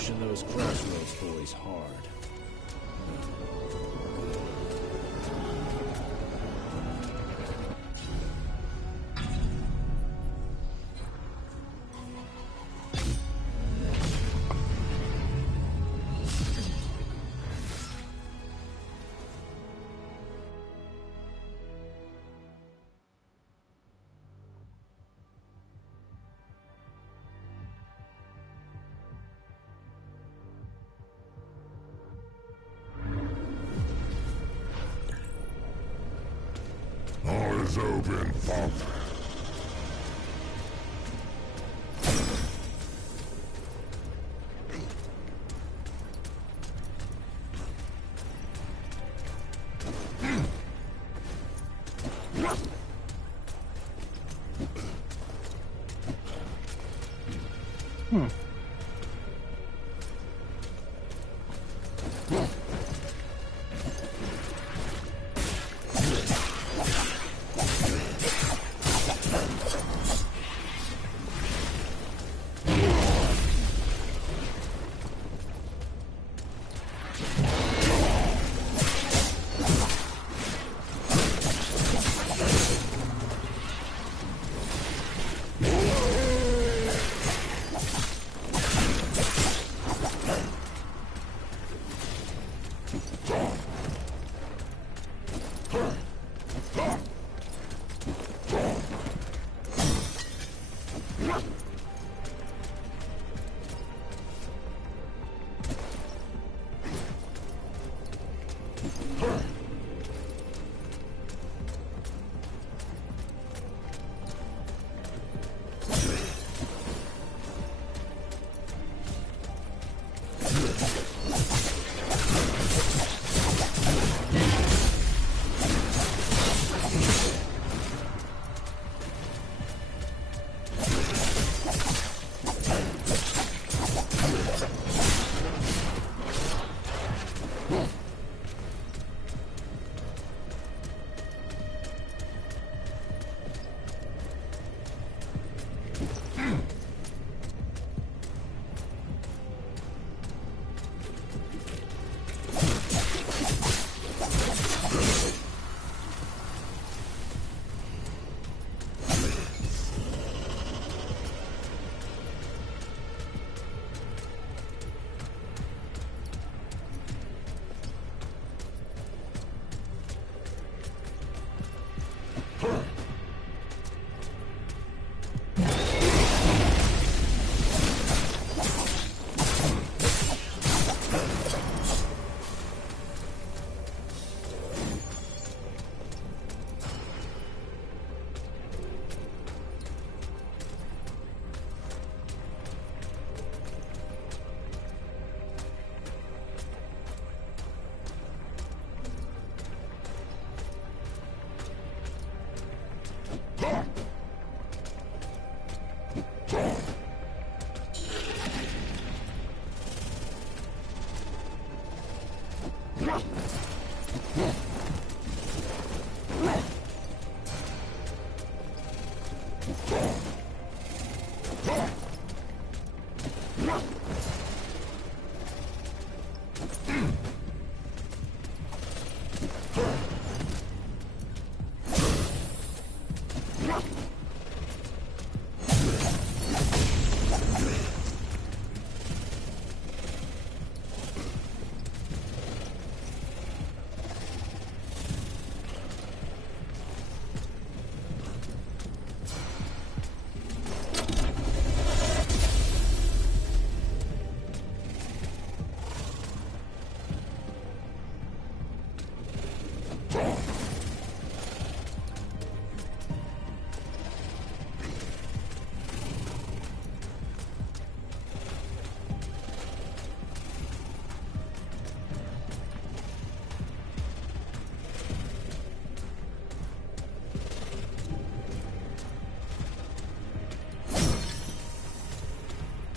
pushing those Crossroads boys hard. All is open, Pop.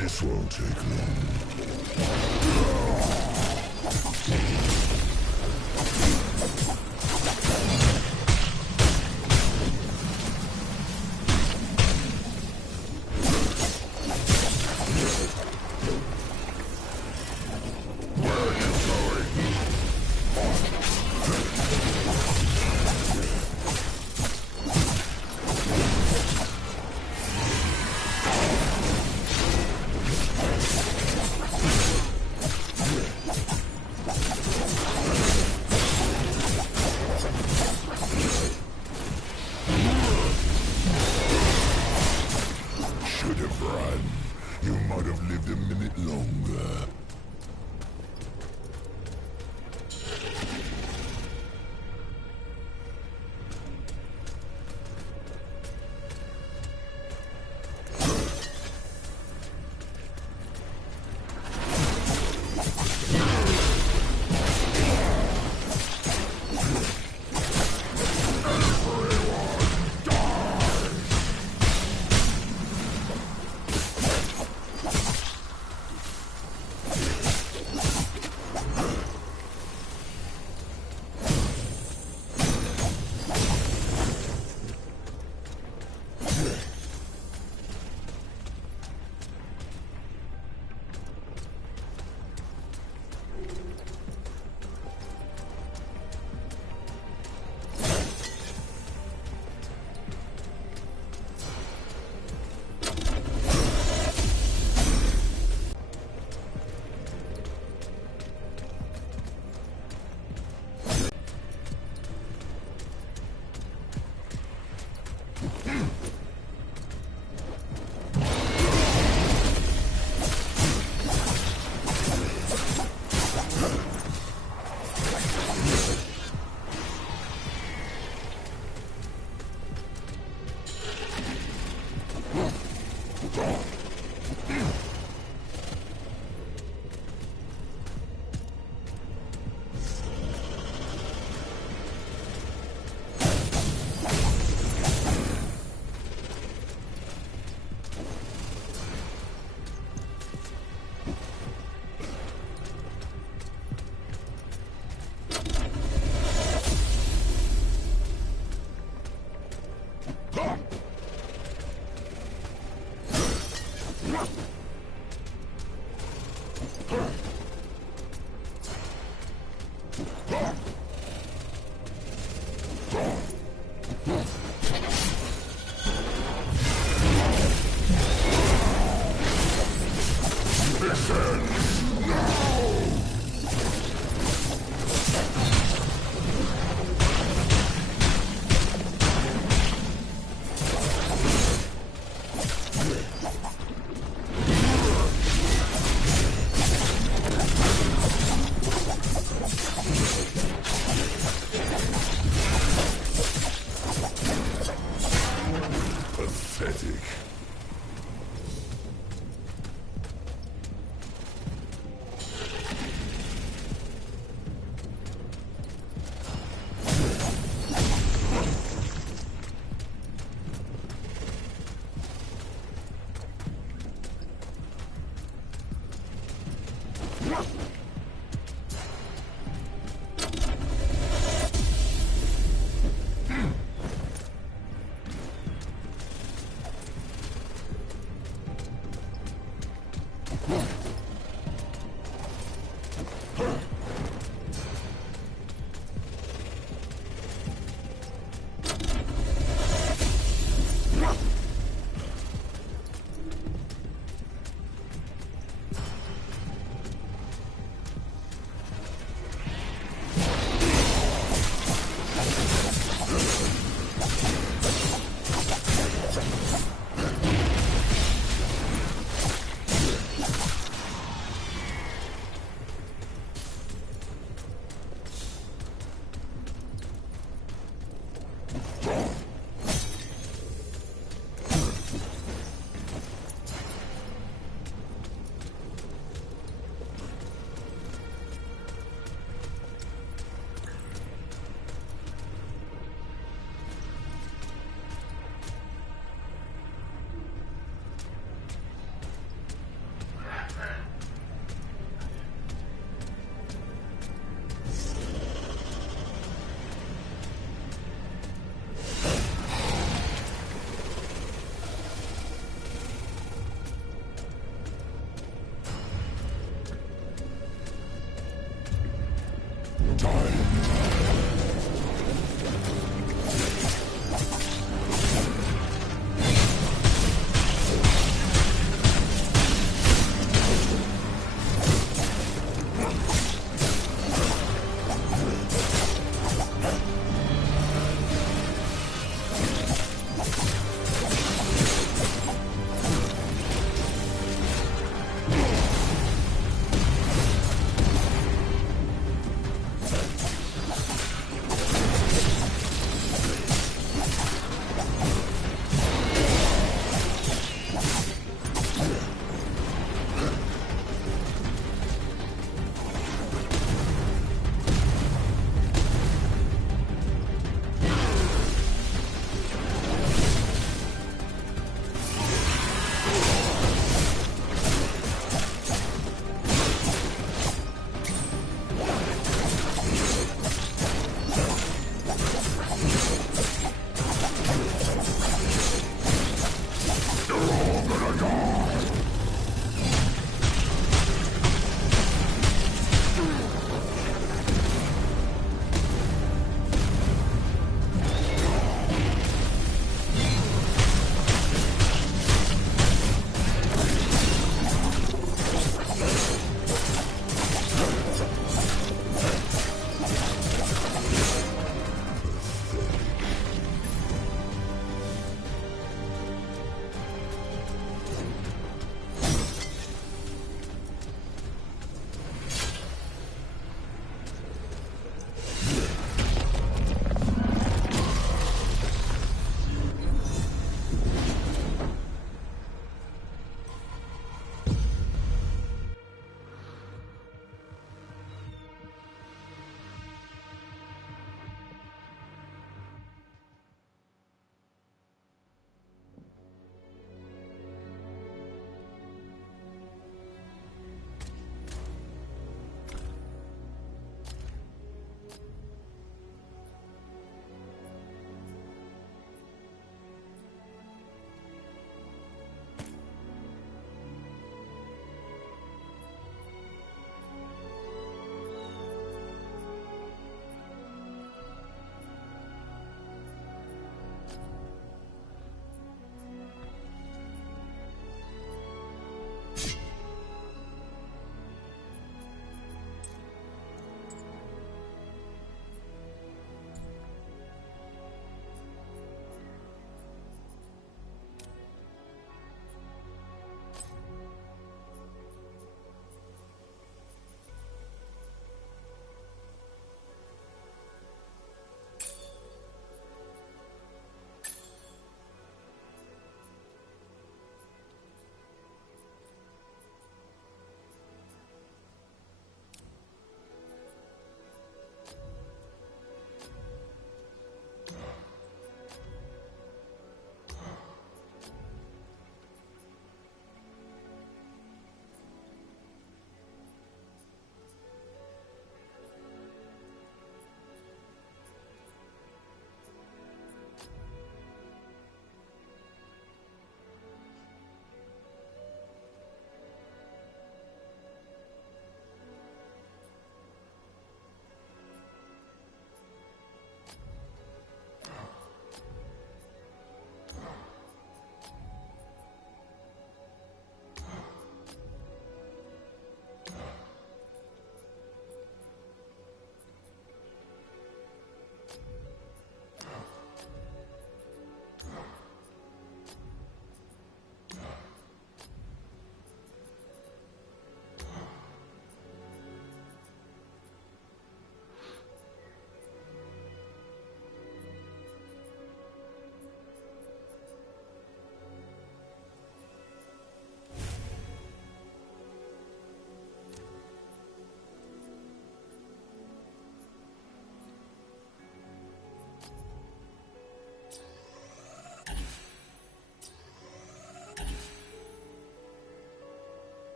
This won't take long. I'd have lived a minute longer. Pathetic.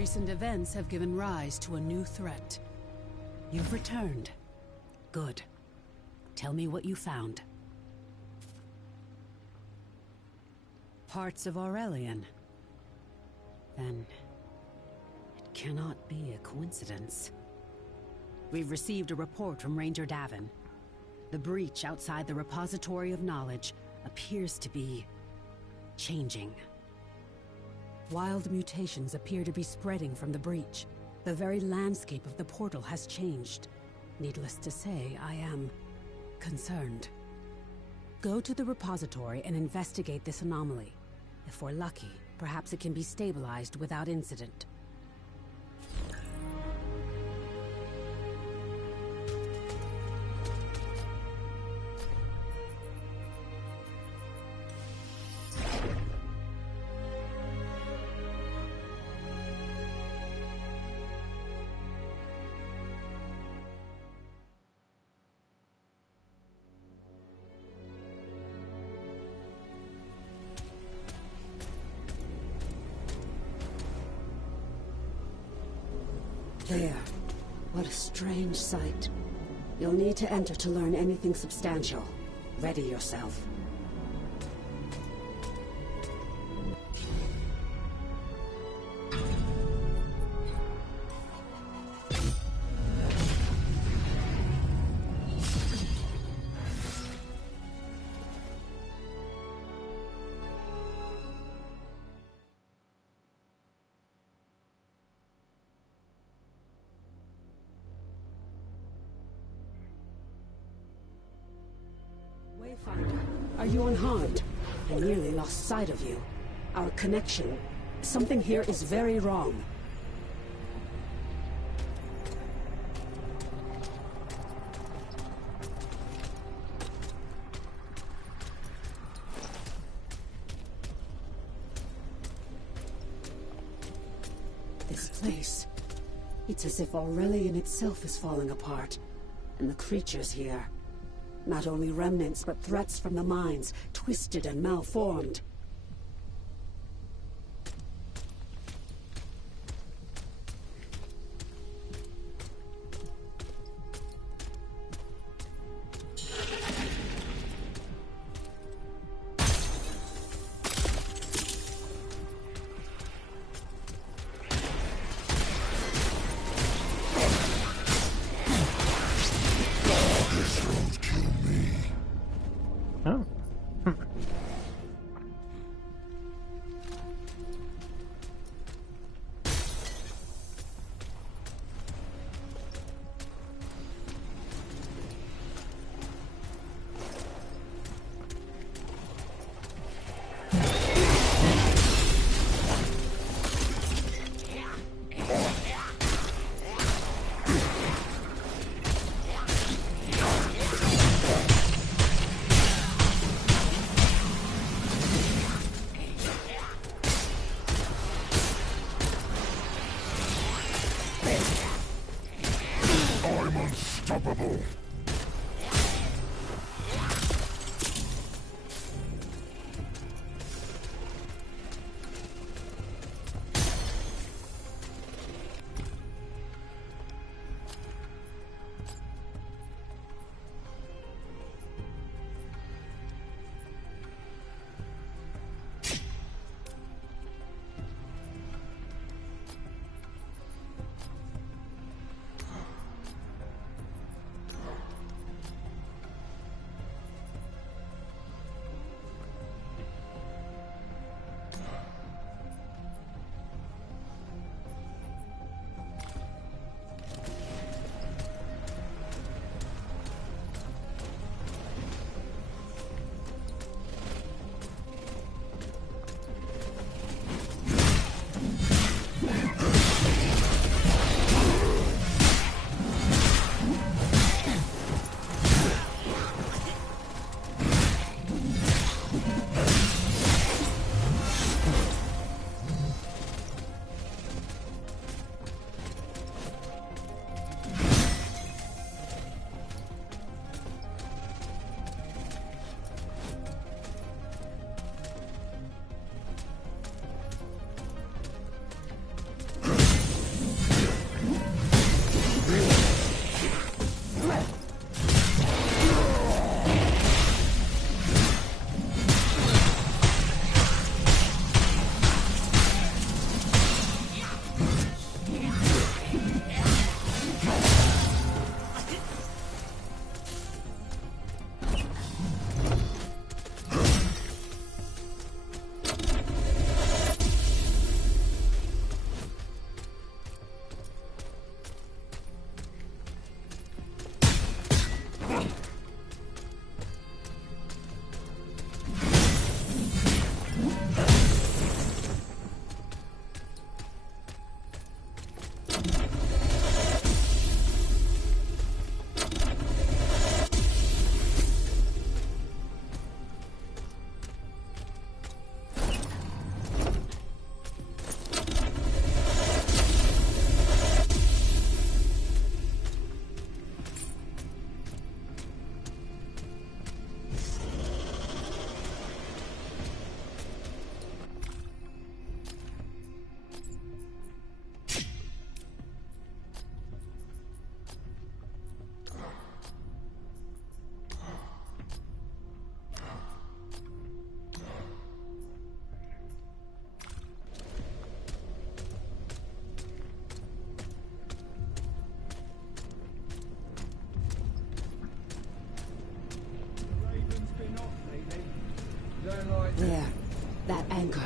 Recent events have given rise to a new threat. You've returned. Good. Tell me what you found. Parts of Aurelian. Then... it cannot be a coincidence. We've received a report from Ranger Davin. The breach outside the Repository of Knowledge appears to be... changing. Wild mutations appear to be spreading from the breach. The very landscape of the portal has changed. Needless to say, I am... concerned. Go to the repository and investigate this anomaly. If we're lucky, perhaps it can be stabilized without incident. There. What a strange sight. You'll need to enter to learn anything substantial. Ready yourself. Wayfinder, are you unharmed? I nearly lost sight of you. Our connection... something here is very wrong. This place... it's as if Aurelian itself is falling apart. And the creatures here... not only remnants, but threats from the mines, twisted and malformed. Oh. I'm unstoppable. There. That anchor.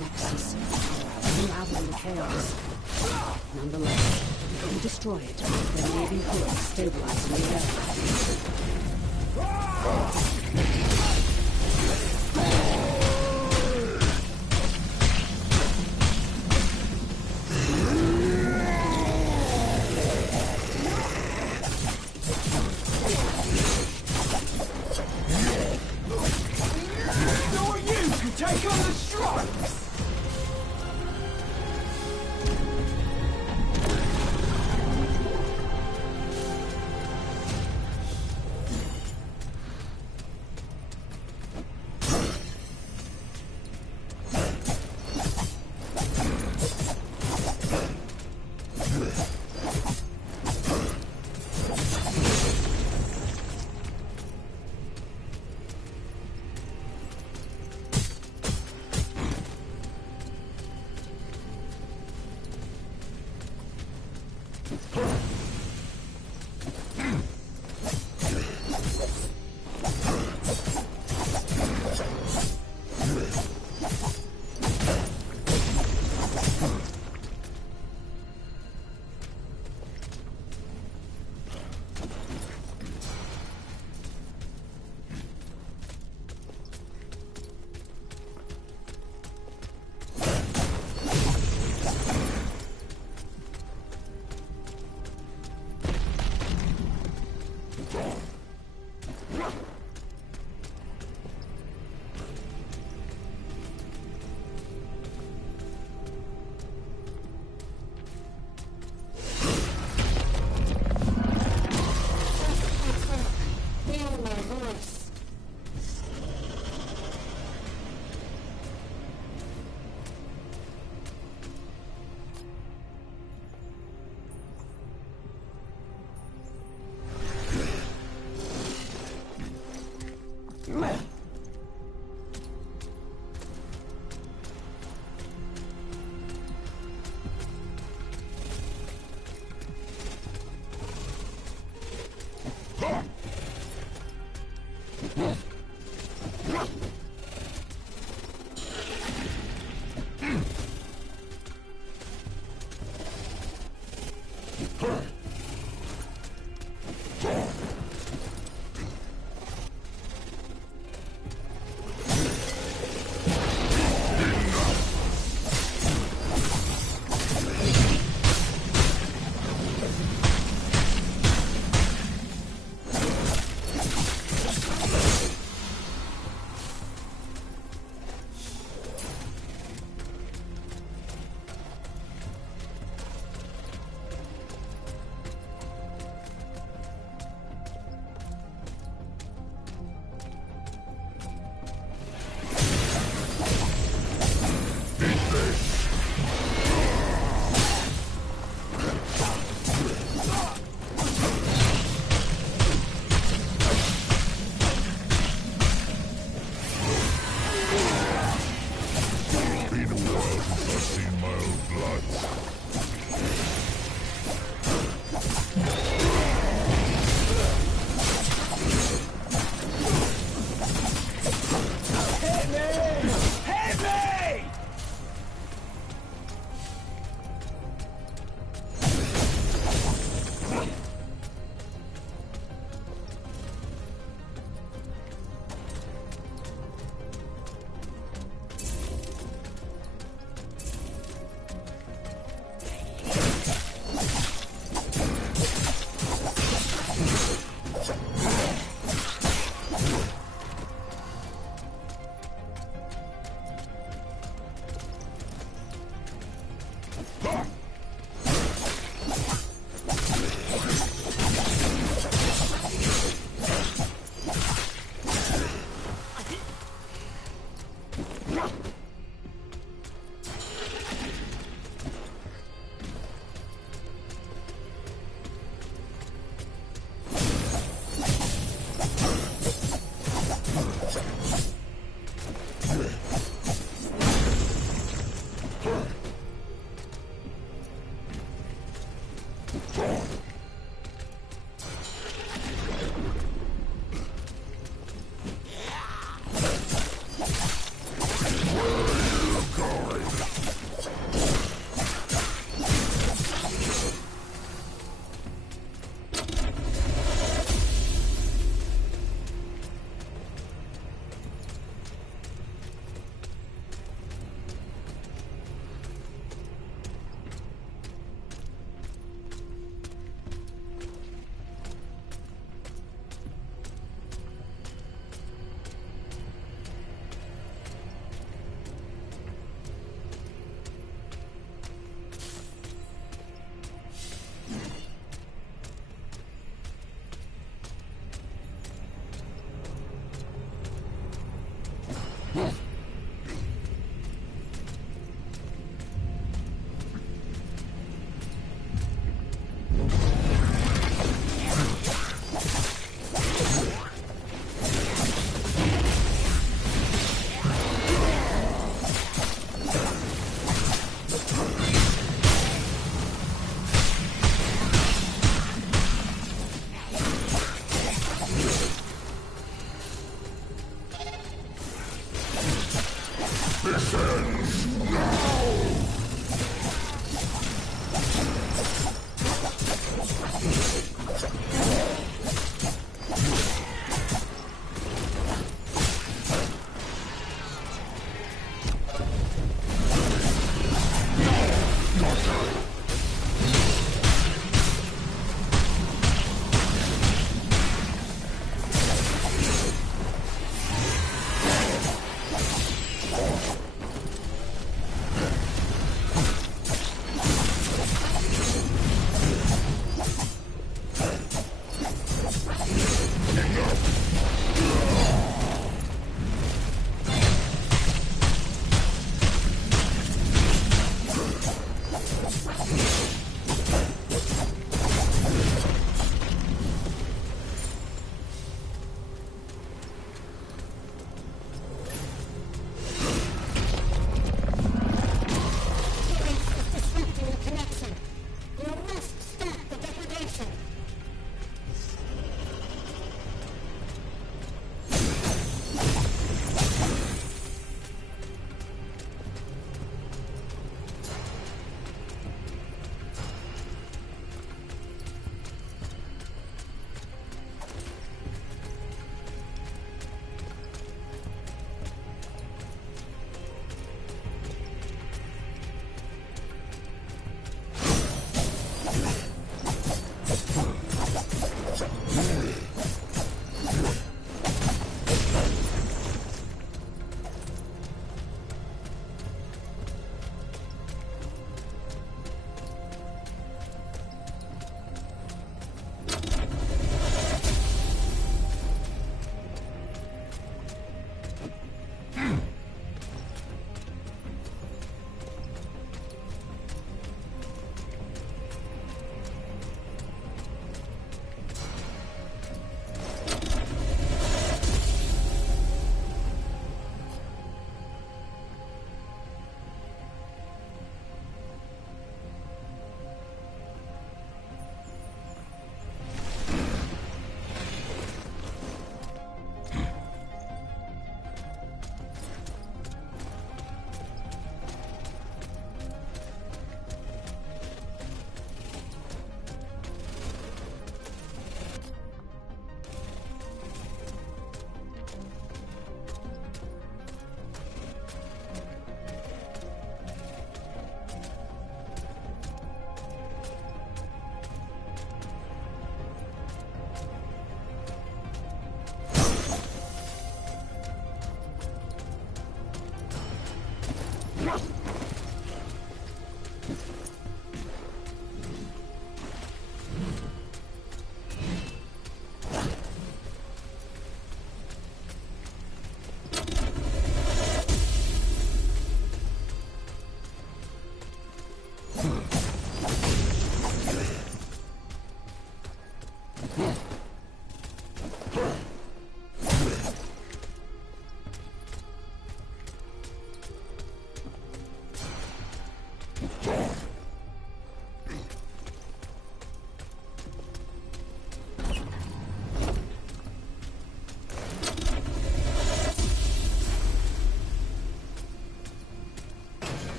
Nexus. Unraveling chaos. Nonetheless, if you destroy it, there may be hope of stabilizing the area. Take on the strikes!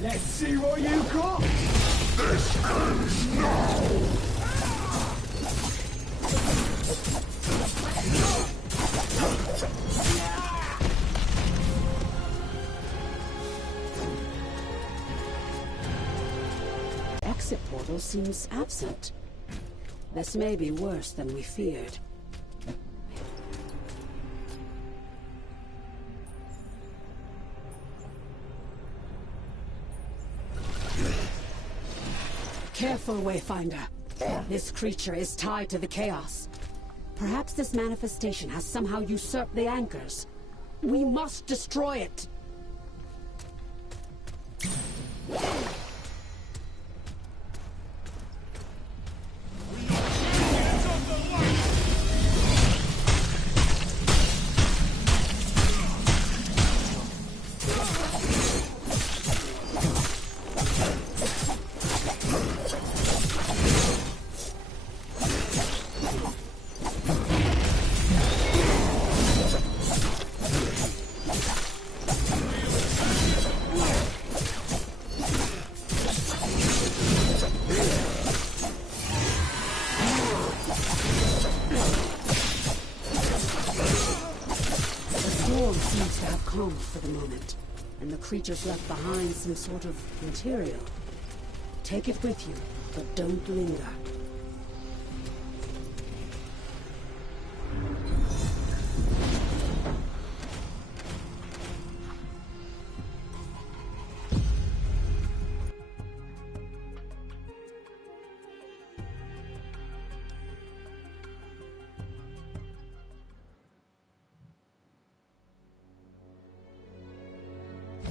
Let's see what you got! This ends now! Exit portal seems absent. This may be worse than we feared. Careful, Wayfinder. This creature is tied to the chaos. Perhaps this manifestation has somehow usurped the anchors. We must destroy it! Seems to have calmed for the moment, and the creature's left behind some sort of material. Take it with you, but don't linger.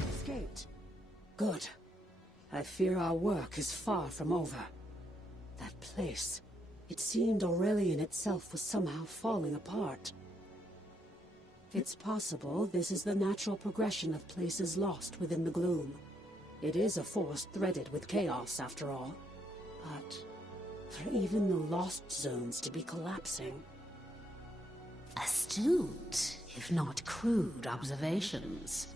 Escaped. Good. I fear our work is far from over. That place. It seemed Aurelian itself was somehow falling apart. It's possible this is the natural progression of places lost within the gloom. It is a force threaded with chaos, after all. But for even the lost zones to be collapsing... Astute, if not crude observations.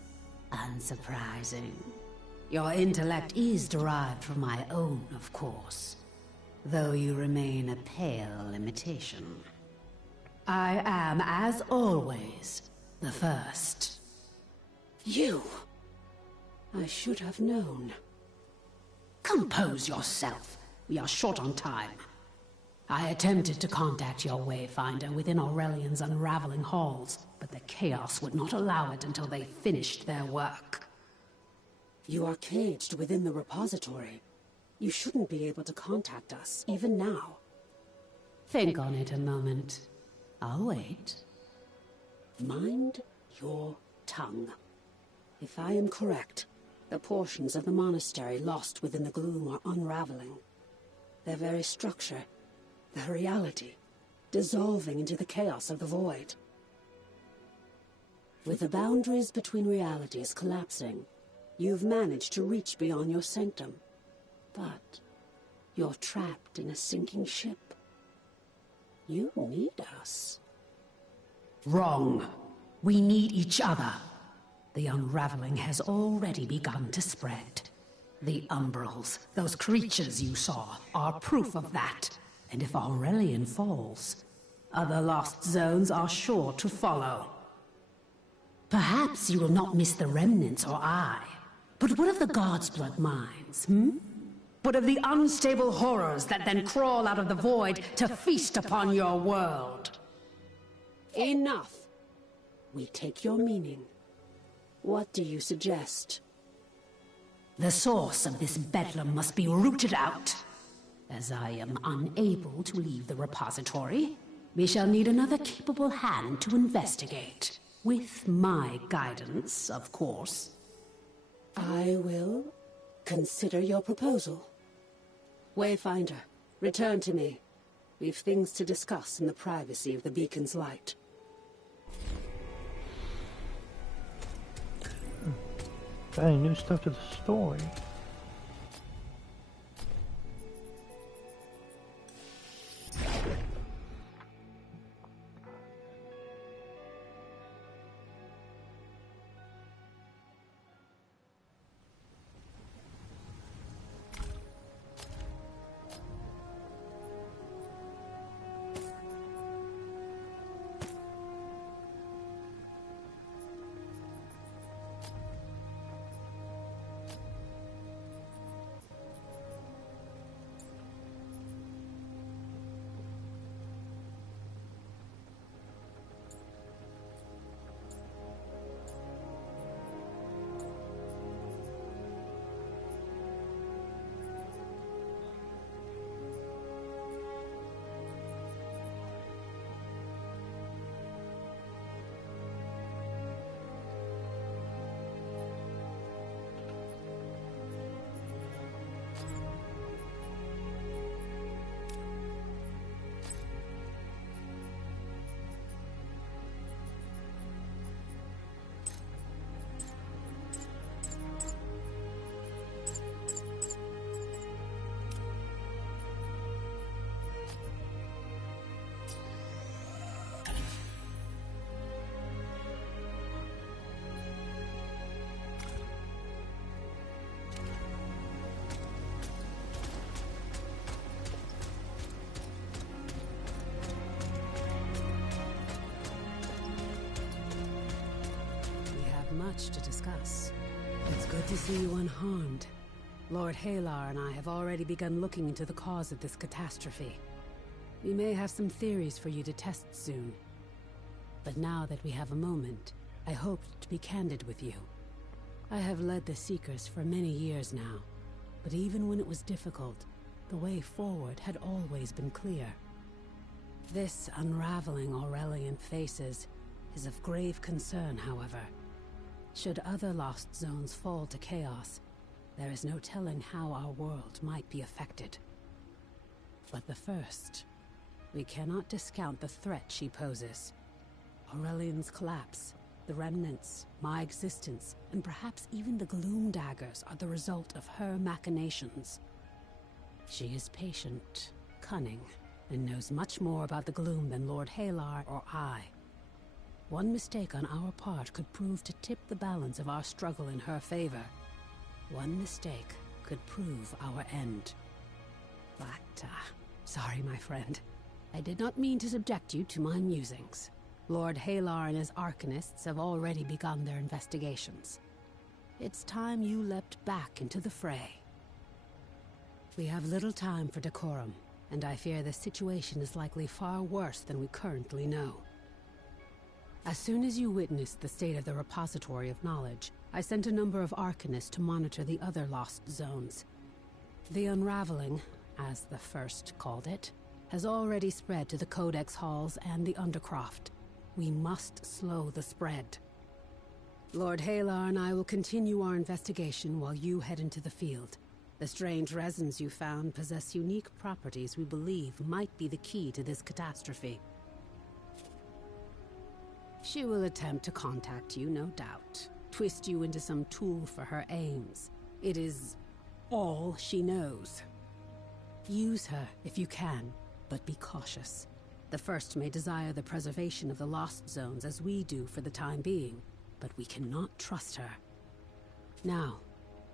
Unsurprising. Your intellect is derived from my own, of course. Though you remain a pale imitation. I am, as always, the first. You! I should have known. Compose yourself. We are short on time. I attempted to contact your Wayfinder within Aurelian's unraveling halls, but the Chaos would not allow it until they finished their work. You are caged within the repository. You shouldn't be able to contact us, even now. Think on it a moment. I'll wait. Mind your tongue. If I am correct, the portions of the monastery lost within the gloom are unraveling. Their very structure, their reality, dissolving into the chaos of the void. With the boundaries between realities collapsing, you've managed to reach beyond your sanctum. But you're trapped in a sinking ship. You need us. Wrong. We need each other. The unraveling has already begun to spread. The Umbrals, those creatures you saw, are proof of that. And if Aurelian falls, other lost zones are sure to follow. Perhaps you will not miss the remnants or I. But what of the God's Blood mines, What of the unstable horrors that then crawl out of the void to feast upon your world? Enough. We take your meaning. What do you suggest? The source of this bedlam must be rooted out. As I am unable to leave the repository, we shall need another capable hand to investigate. With my guidance, of course. I will consider your proposal. Wayfinder, return to me. We've things to discuss in the privacy of the beacon's light. Adding new stuff to the story. Much to discuss. It's good to see you unharmed. Lord Halar and I have already begun looking into the cause of this catastrophe. We may have some theories for you to test soon. But now that we have a moment, I hoped to be candid with you. I have led the Seekers for many years now, but even when it was difficult, the way forward had always been clear. This unraveling Aurelian faces is of grave concern, however. Should other lost zones fall to chaos, there is no telling how our world might be affected. But the first, we cannot discount the threat she poses. Aurelian's collapse, the remnants, my existence, and perhaps even the gloom daggers are the result of her machinations. She is patient, cunning, and knows much more about the gloom than Lord Halar or I. One mistake on our part could prove to tip the balance of our struggle in her favor. One mistake could prove our end. But, sorry, my friend. I did not mean to subject you to my musings. Lord Halar and his Arcanists have already begun their investigations. It's time you leapt back into the fray. We have little time for decorum, and I fear the situation is likely far worse than we currently know. As soon as you witnessed the state of the repository of knowledge, I sent a number of Arcanists to monitor the other lost zones. The unraveling, as the first called it, has already spread to the Codex halls and the Undercroft. We must slow the spread. Lord Halar and I will continue our investigation while you head into the field. The strange resins you found possess unique properties we believe might be the key to this catastrophe. She will attempt to contact you, no doubt. Twist you into some tool for her aims. It is all she knows. Use her if you can, but be cautious. The First may desire the preservation of the Lost Zones as we do for the time being, but we cannot trust her. Now,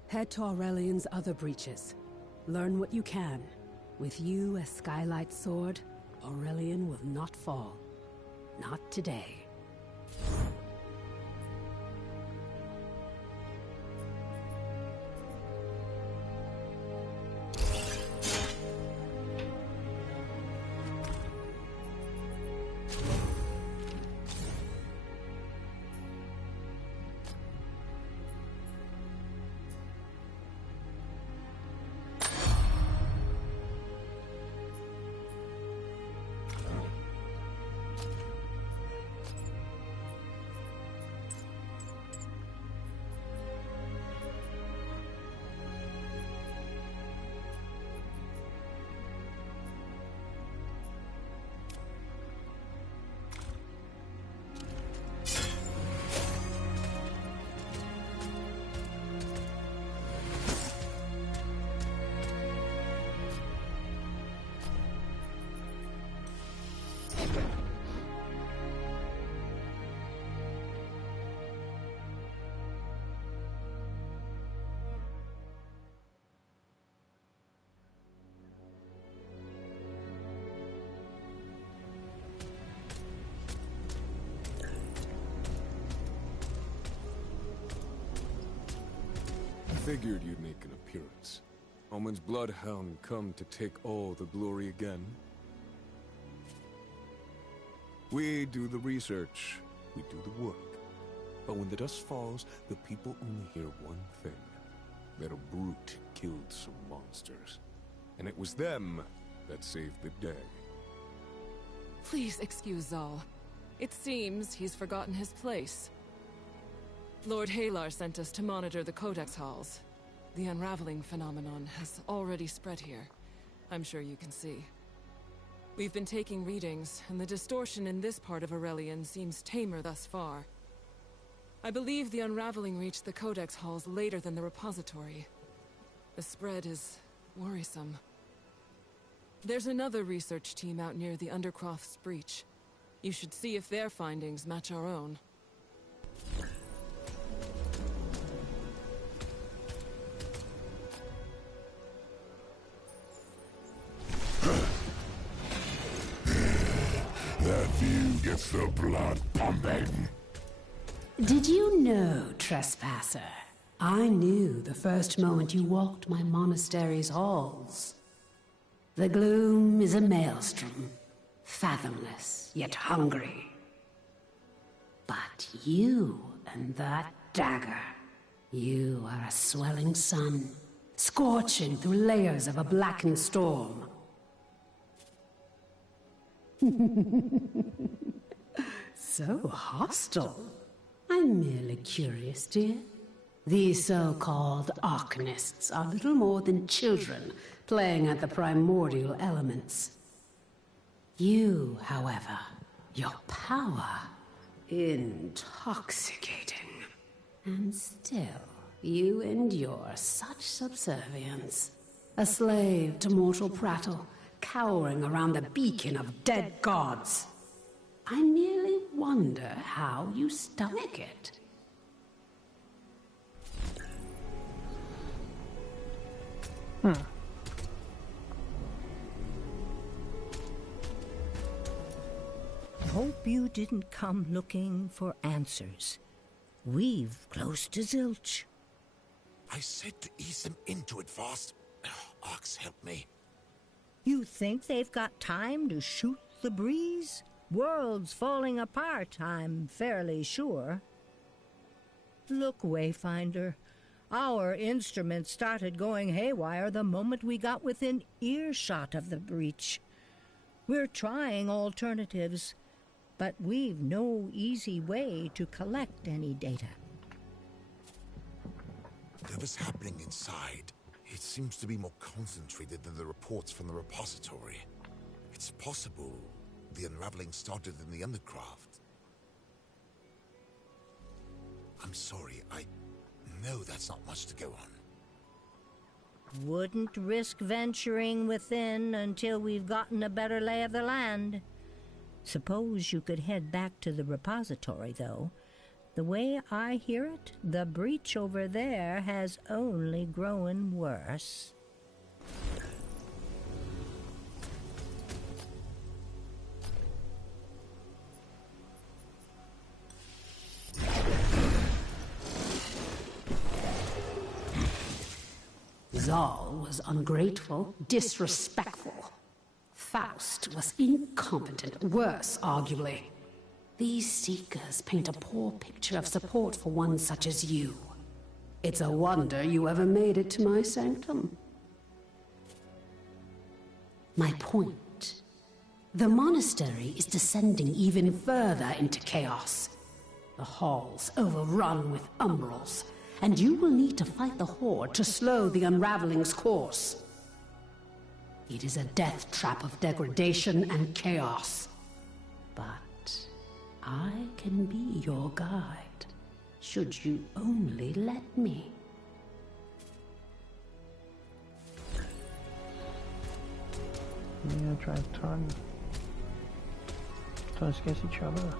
head to Aurelian's other breaches. Learn what you can. With you as Skylight's sword, Aurelian will not fall. Not today. Figured you'd make an appearance. Omen's bloodhound come to take all the glory again. We do the research, we do the work. But when the dust falls, the people only hear one thing. That a brute killed some monsters. And it was them that saved the day. Please excuse Zal. It seems he's forgotten his place. Lord Halar sent us to monitor the Codex halls. The unraveling phenomenon has already spread here. I'm sure you can see. We've been taking readings, and the distortion in this part of Aurelian seems tamer thus far. I believe the unraveling reached the Codex halls later than the repository. The spread is worrisome. There's another research team out near the Undercroft's breach. You should see if their findings match our own. That view gets the blood pumping. Did you know, trespasser? I knew the first moment you walked my monastery's halls. The gloom is a maelstrom, fathomless yet hungry. But you and that dagger, you are a swelling sun, scorching through layers of a blackened storm. So hostile. I'm merely curious, dear. These so-called Arcanists are little more than children playing at the primordial elements. You, however, your power, intoxicating. And still, you endure such subservience. A slave to mortal prattle, cowering around the beacon of dead gods. I merely wonder how you stomach it. Hope you didn't come looking for answers. We've close to zilch. I said to ease them into it, Voss. Ox, help me. You think they've got time to shoot the breeze? Worlds falling apart, I'm fairly sure. Look, Wayfinder, our instruments started going haywire the moment we got within earshot of the breach. We're trying alternatives, but we've no easy way to collect any data. Whatever's happening inside, it seems to be more concentrated than the reports from the repository. It's possible the unraveling started in the undercraft. I'm sorry, I know that's not much to go on. Wouldn't risk venturing within until we've gotten a better lay of the land. Suppose you could head back to the repository, though. The way I hear it, the breach over there has only grown worse. Zal was ungrateful, disrespectful. Faust was incompetent, worse, arguably. These seekers paint a poor picture of support for one such as you. It's a wonder you ever made it to my sanctum. My point. The monastery is descending even further into chaos. The halls overrun with umbrals, and you will need to fight the Horde to slow the unraveling's course. It is a death trap of degradation and chaos. But I can be your guide, should you only let me. Yeah, try and turn us against each other.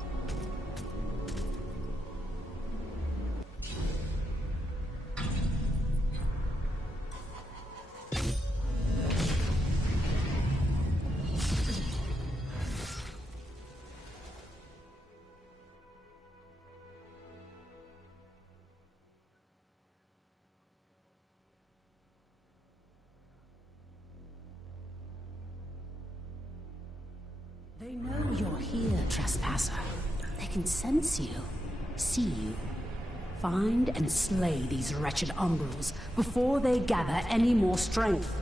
They know you're here, trespasser. They can sense you, see you. Find and slay these wretched umbrals before they gather any more strength.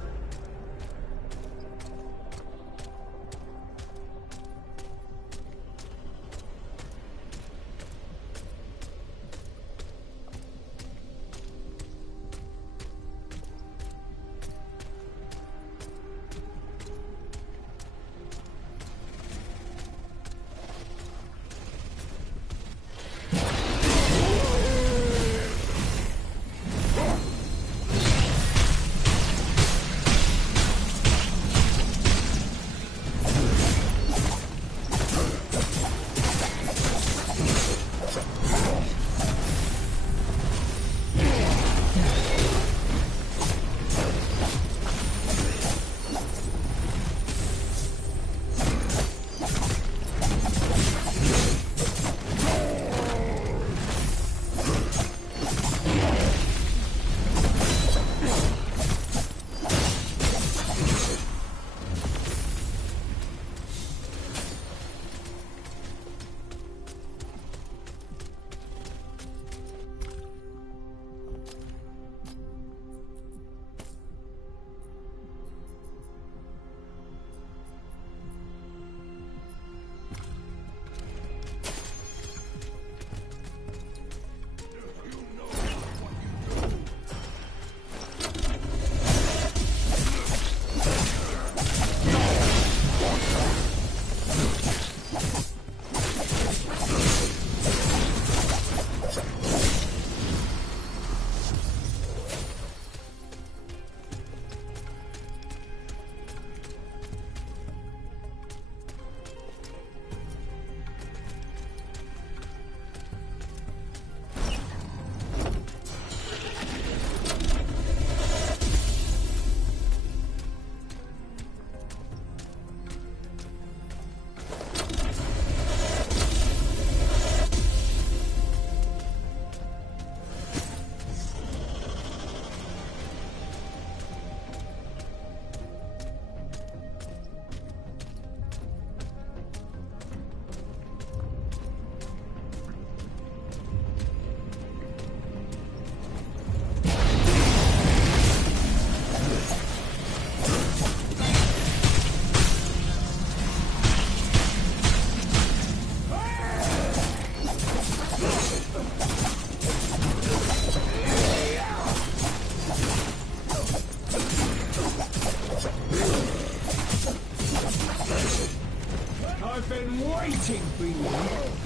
been waiting for you!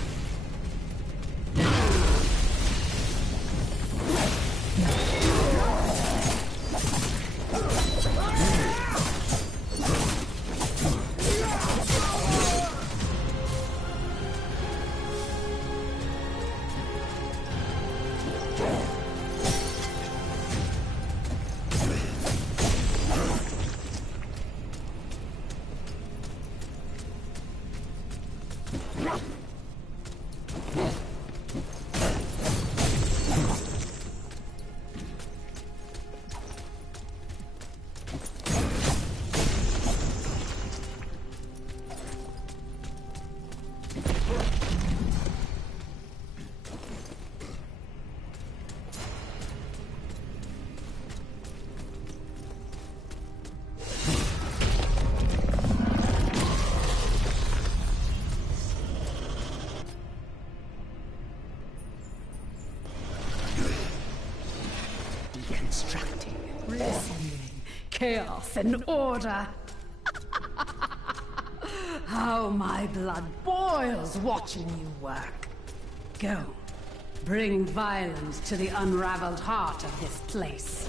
Chaos and order. How my blood boils watching you work. Go. Bring violence to the unraveled heart of this place.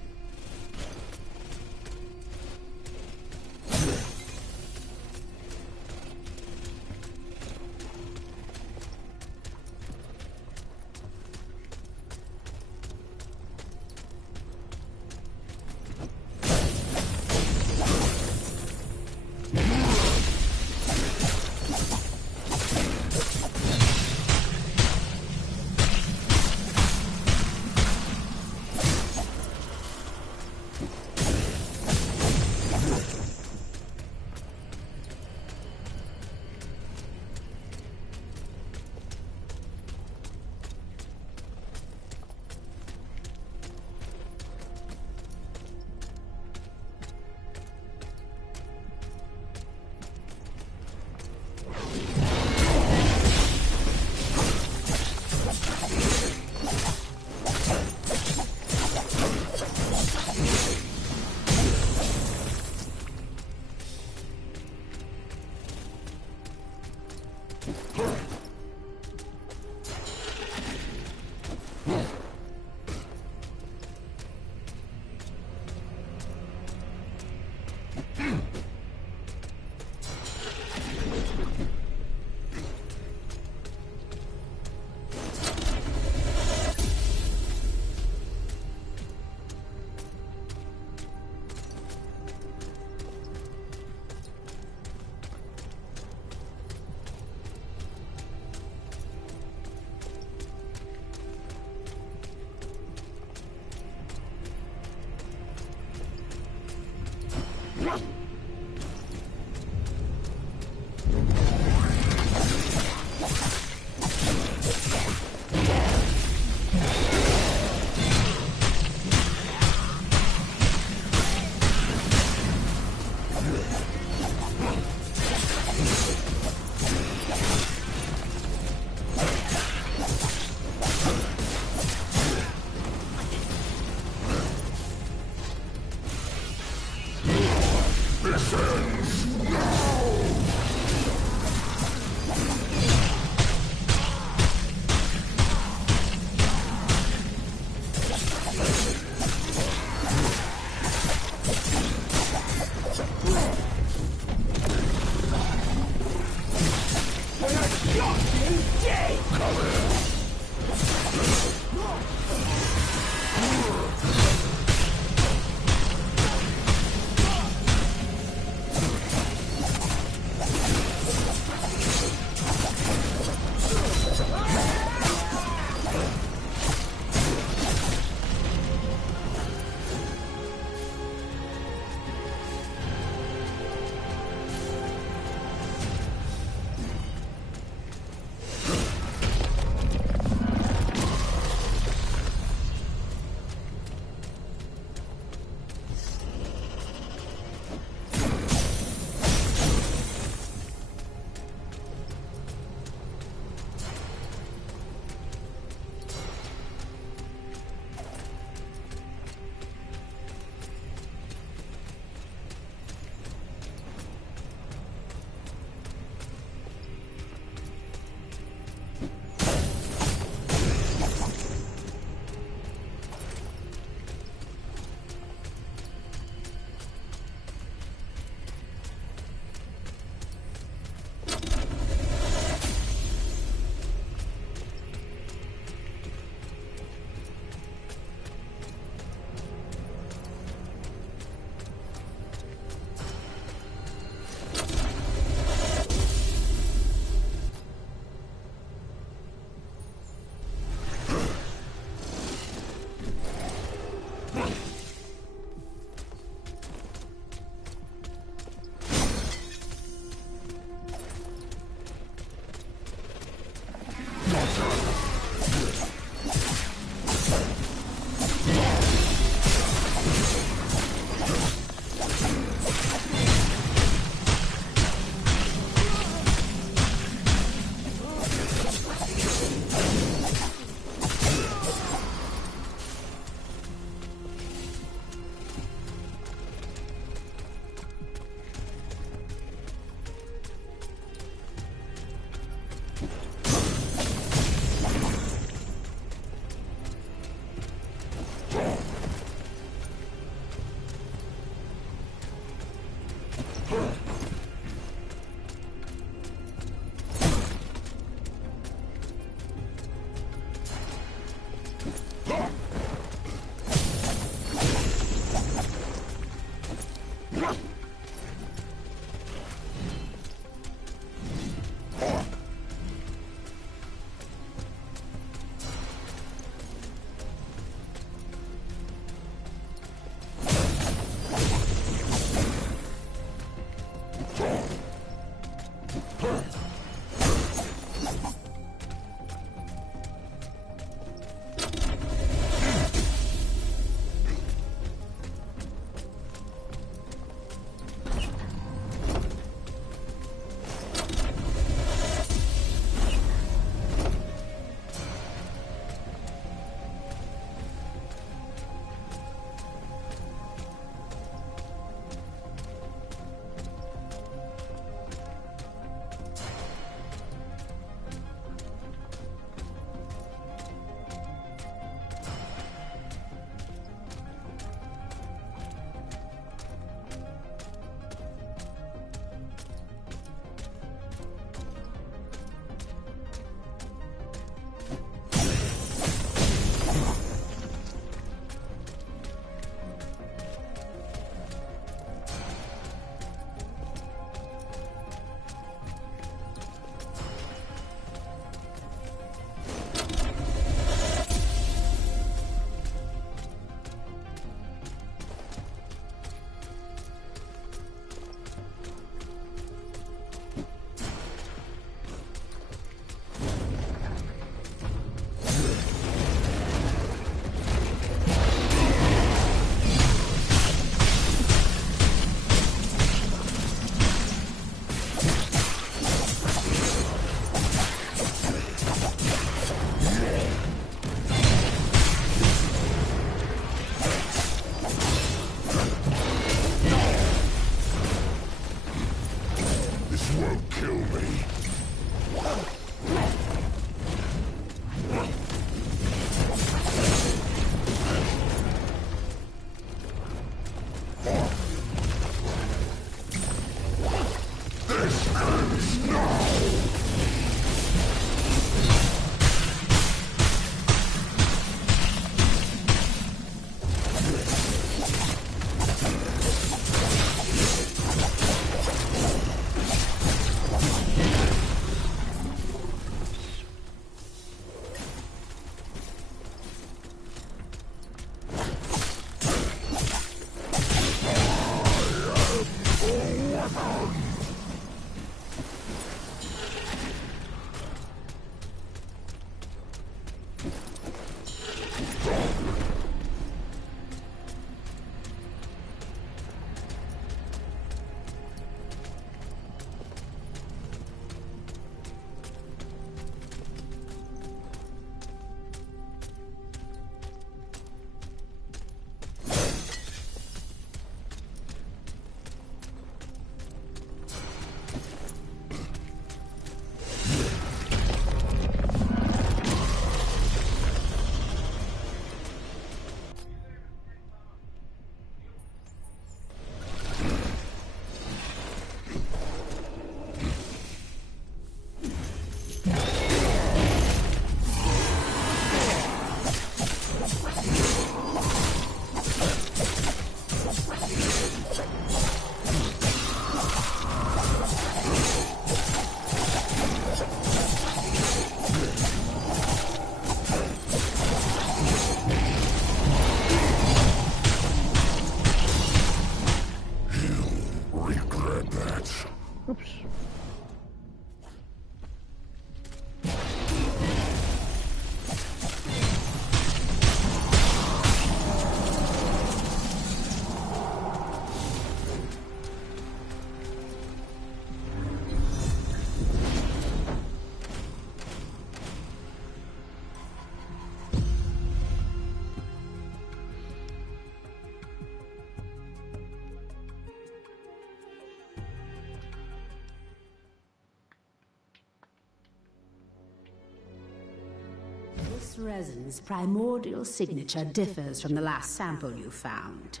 This resin's primordial signature differs from the last sample you found.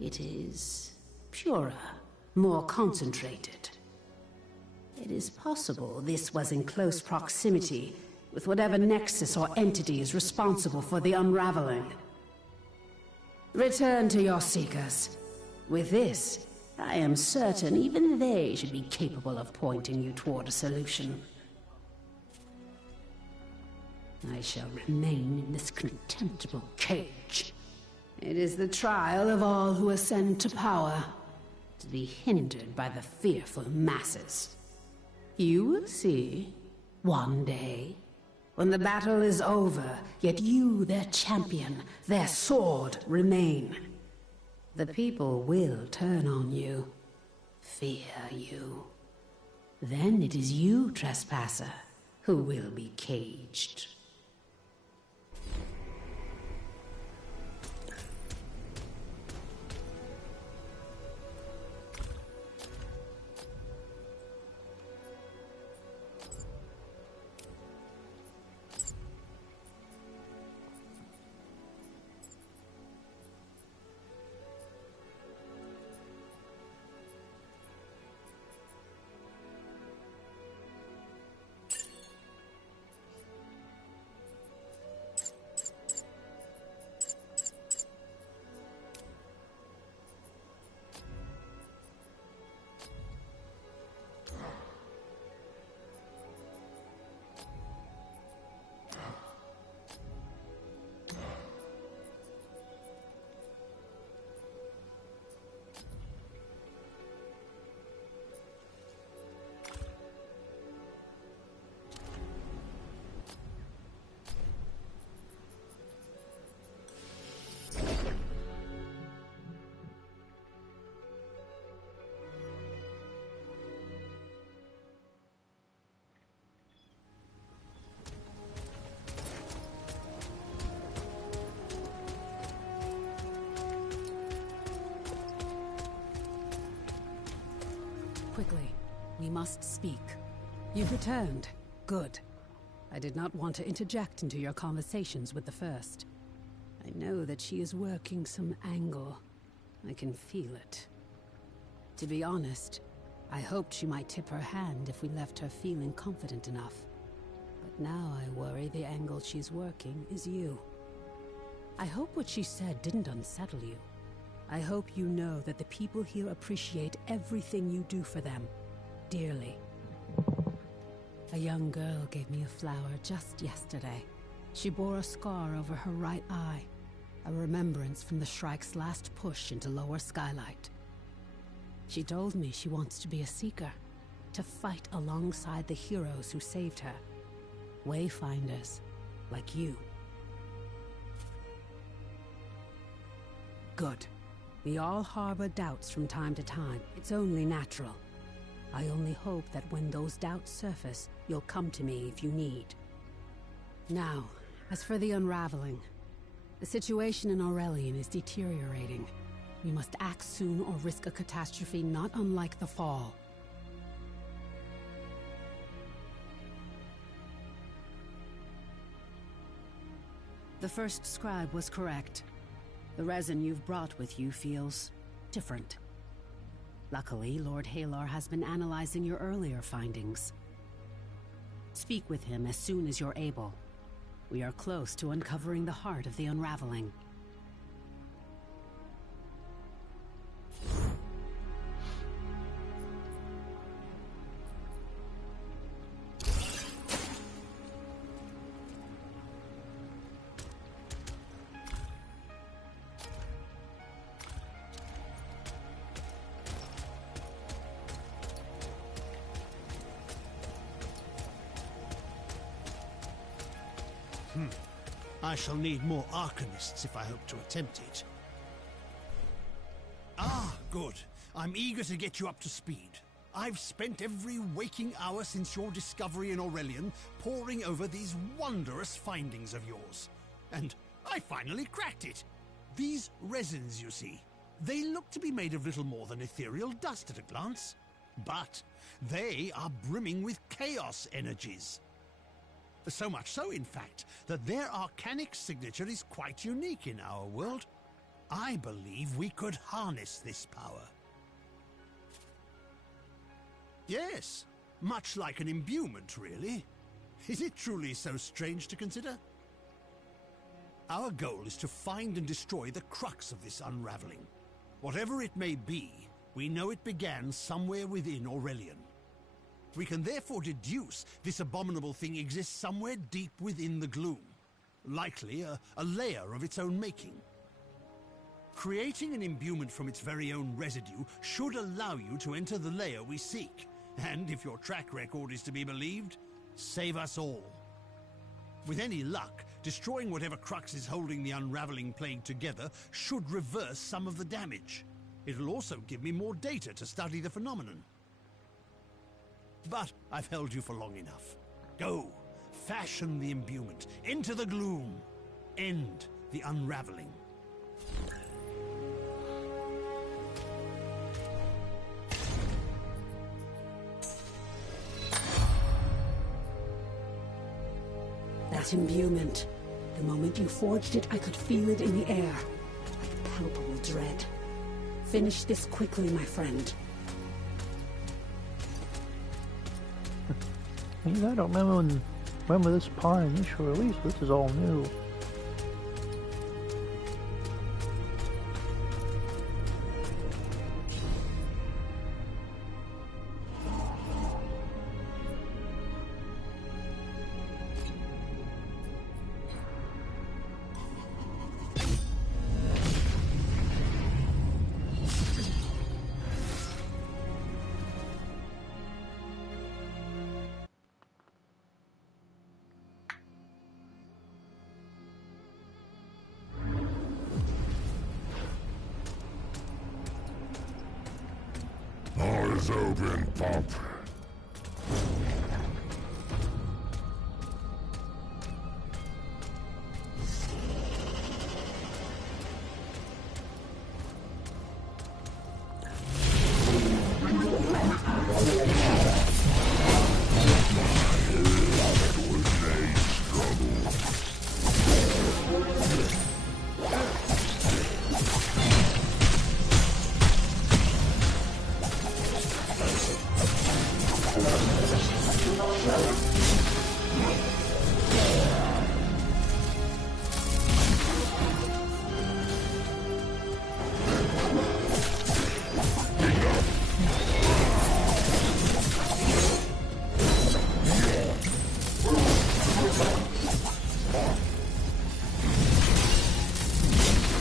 It is purer, more concentrated. It is possible this was in close proximity with whatever nexus or entity is responsible for the unraveling. Return to your seekers. With this, I am certain even they should be capable of pointing you toward a solution. I shall remain in this contemptible cage. It is the trial of all who ascend to power, to be hindered by the fearful masses. You will see, one day, when the battle is over, yet you, their champion, their sword, remain. The people will turn on you, fear you. Then it is you, trespasser, who will be caged. Quickly, we must speak. You've returned. Good. I did not want to interject into your conversations with the First. I know that she is working some angle. I can feel it. To be honest, I hoped she might tip her hand if we left her feeling confident enough. But now I worry the angle she's working is you. I hope what she said didn't unsettle you. I hope you know that the people here appreciate everything you do for them, dearly. A young girl gave me a flower just yesterday. She bore a scar over her right eye, a remembrance from the Shrike's last push into Lower Skylight. She told me she wants to be a seeker, to fight alongside the heroes who saved her. Wayfinders, like you. Good. We all harbor doubts from time to time. It's only natural. I only hope that when those doubts surface, you'll come to me if you need. Now, as for the unraveling, the situation in Aurelian is deteriorating. We must act soon or risk a catastrophe not unlike the Fall. The first scribe was correct. The resin you've brought with you feels different. Luckily, Lord Halar has been analyzing your earlier findings. Speak with him as soon as you're able. We are close to uncovering the heart of the unraveling. I shall need more Arcanists if I hope to attempt it. Ah, good. I'm eager to get you up to speed. I've spent every waking hour since your discovery in Aurelian poring over these wondrous findings of yours. And I finally cracked it. These resins, you see, they look to be made of little more than ethereal dust at a glance. But they are brimming with chaos energies. So much so, in fact, that their arcanic signature is quite unique in our world. I believe we could harness this power. Yes, much like an imbuement, really. Is it truly so strange to consider? Our goal is to find and destroy the crux of this unraveling. Whatever it may be, we know it began somewhere within Aurelion. We can therefore deduce this abominable thing exists somewhere deep within the gloom. Likely a layer of its own making. Creating an imbuement from its very own residue should allow you to enter the layer we seek. And if your track record is to be believed, save us all. With any luck, destroying whatever crux is holding the unraveling plague together should reverse some of the damage. It'll also give me more data to study the phenomenon. But I've held you for long enough. Go, fashion the imbuement, into the gloom, end the unraveling. That imbuement. The moment you forged it, I could feel it in the air. Like palpable dread. Finish this quickly, my friend. You know, I don't remember this part initial release. This is all new. Eyes open, Pop.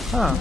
Huh.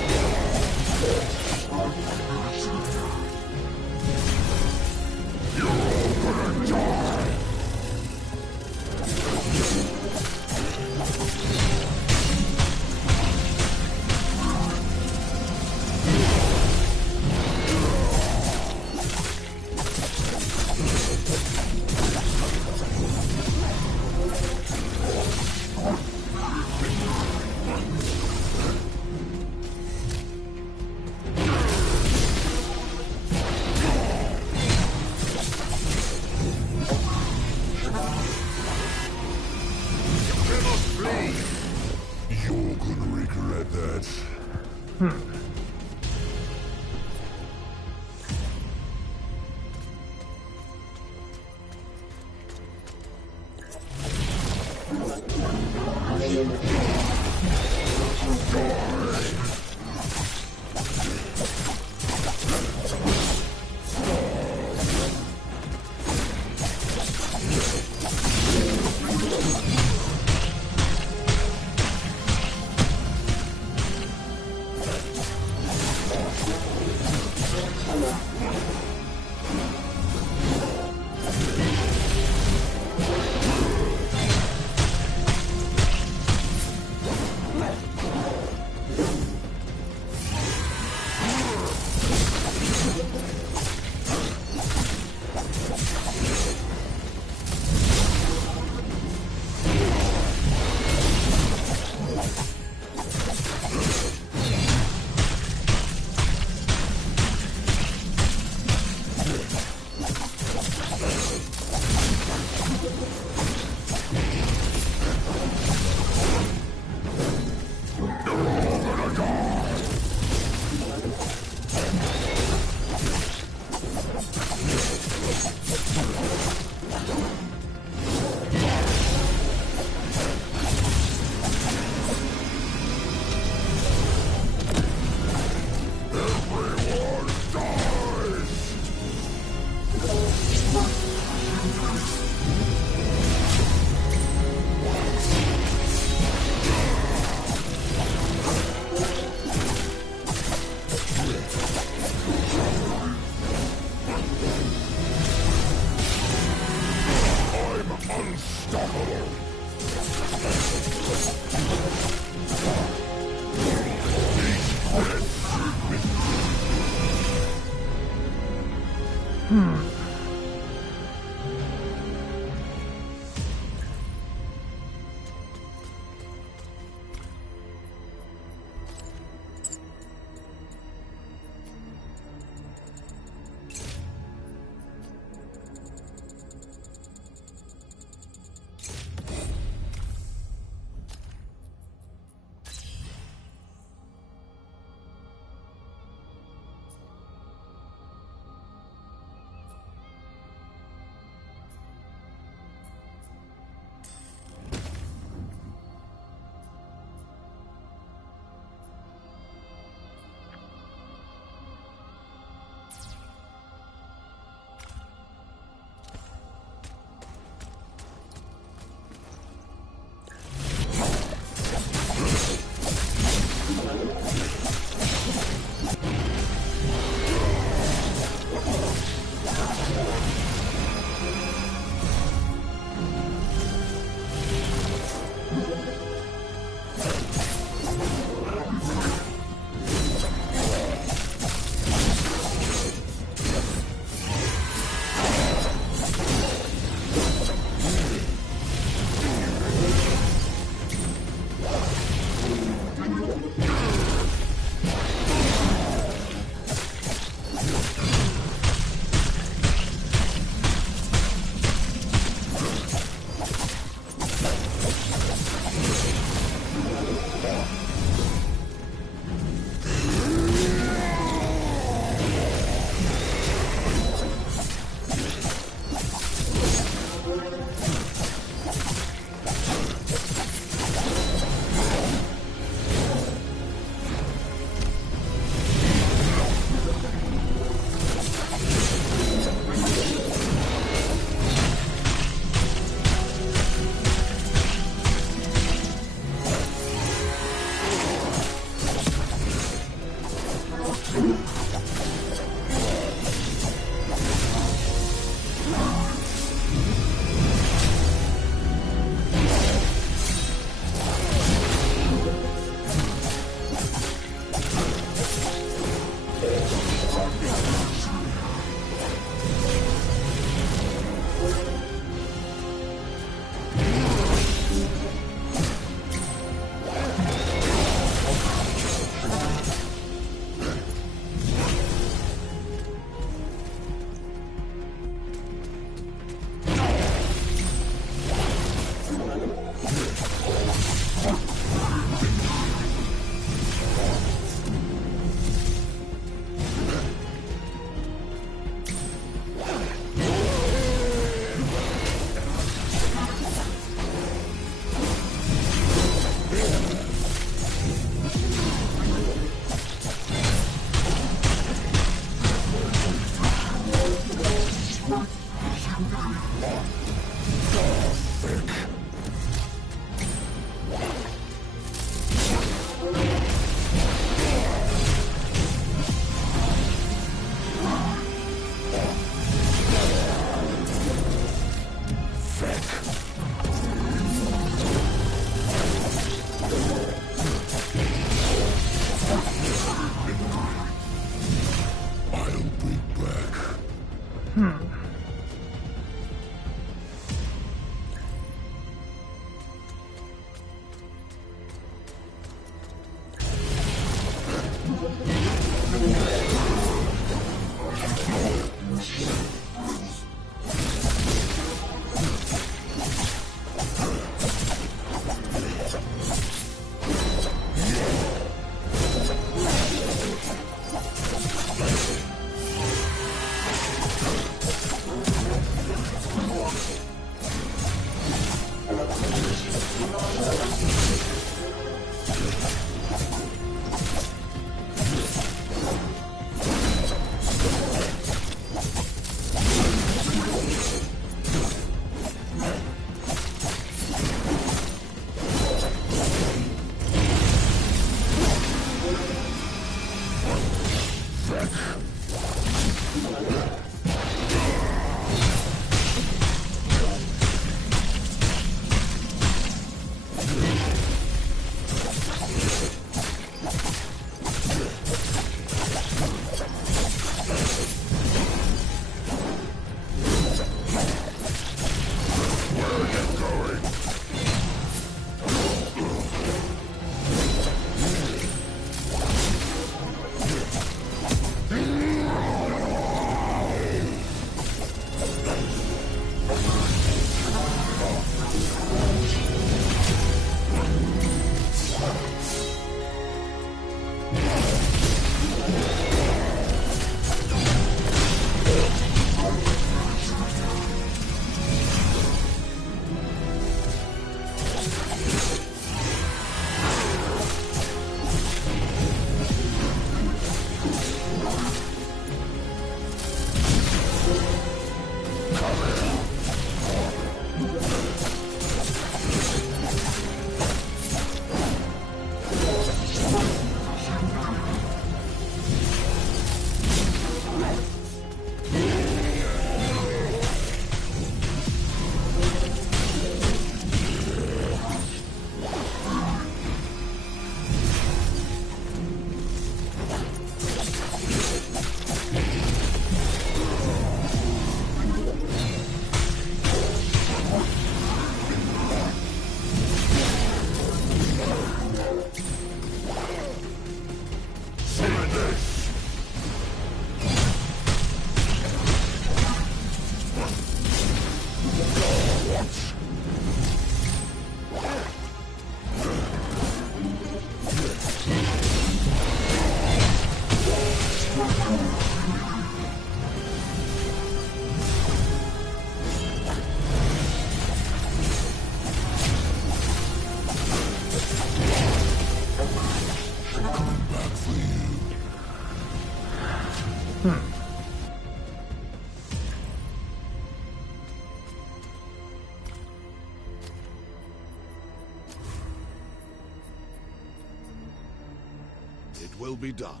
It will be done.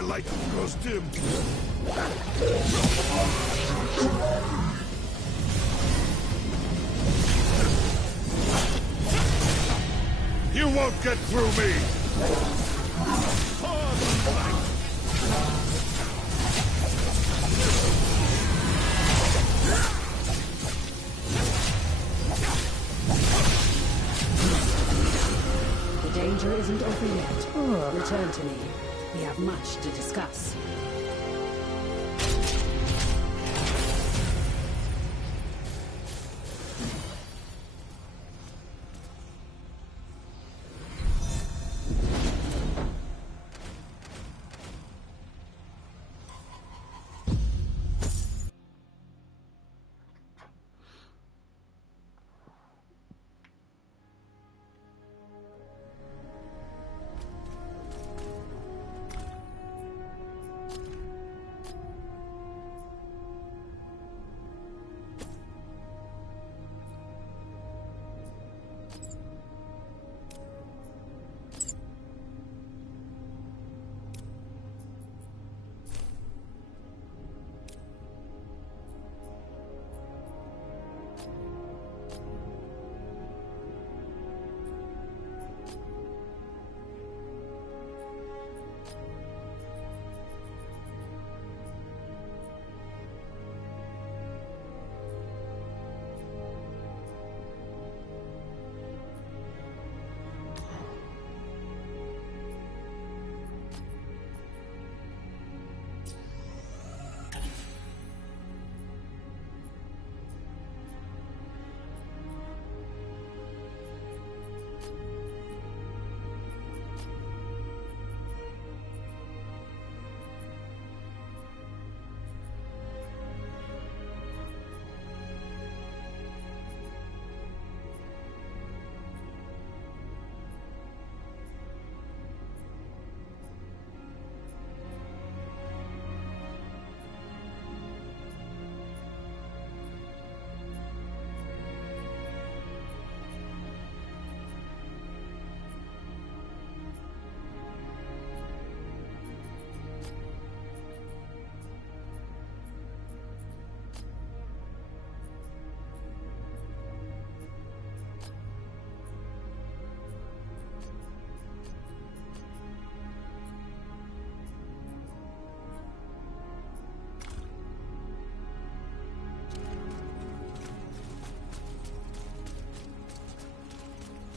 my light grows dim. You won't get through me! The danger isn't over yet. Return to me. We have much to discuss.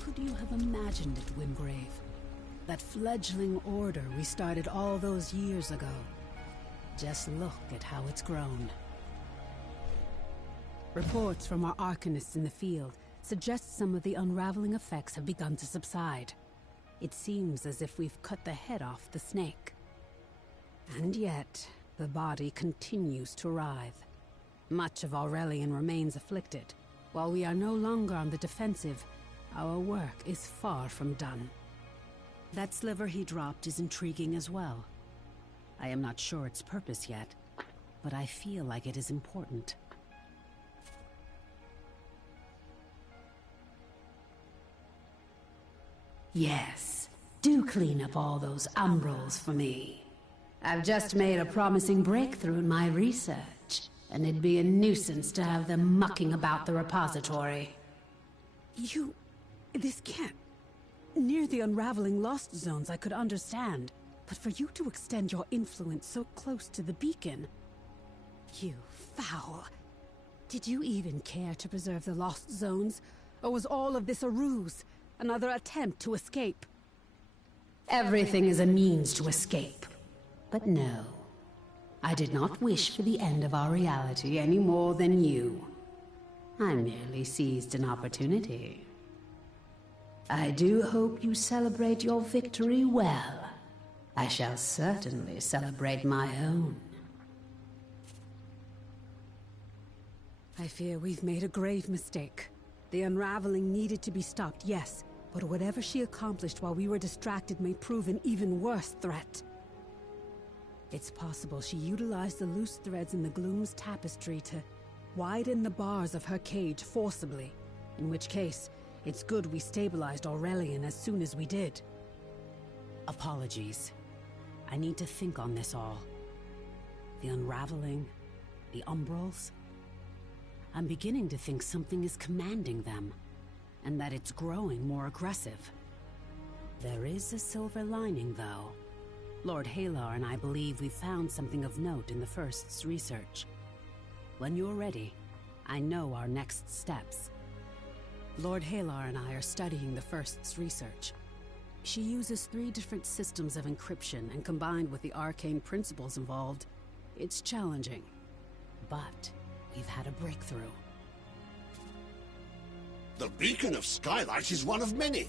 Could you have imagined it, Wimgrave? That fledgling order we started all those years ago. Just look at how it's grown. Reports from our arcanists in the field suggest some of the unraveling effects have begun to subside. It seems as if we've cut the head off the snake. And yet, the body continues to writhe. Much of Aurelian remains afflicted. While we are no longer on the defensive, our work is far from done. That sliver he dropped is intriguing as well. I am not sure its purpose yet, but I feel like it is important. Yes, do clean up all those umbrals for me. I've just made a promising breakthrough in my research, and it'd be a nuisance to have them mucking about the repository. This can't... Near the unraveling lost zones I could understand, but for you to extend your influence so close to the beacon... You foul! Did you even care to preserve the lost zones? Or was all of this a ruse? Another attempt to escape? Everything is a means to escape. But no. I did not wish for the end of our reality any more than you. I merely seized an opportunity. I do hope you celebrate your victory well. I shall certainly celebrate my own. I fear we've made a grave mistake. The unraveling needed to be stopped, yes, but whatever she accomplished while we were distracted may prove an even worse threat. It's possible she utilized the loose threads in the Gloom's tapestry to widen the bars of her cage forcibly, in which case, it's good we stabilized Aurelian as soon as we did. Apologies. I need to think on this all. The unraveling, the umbrals. I'm beginning to think something is commanding them, and that it's growing more aggressive. There is a silver lining, though. Lord Halar and I believe we've found something of note in the First's research. When you're ready, I know our next steps. Lord Halar and I are studying the First's research. She uses 3 different systems of encryption, and combined with the arcane principles involved, it's challenging. But we've had a breakthrough. The Beacon of Skylight is one of many.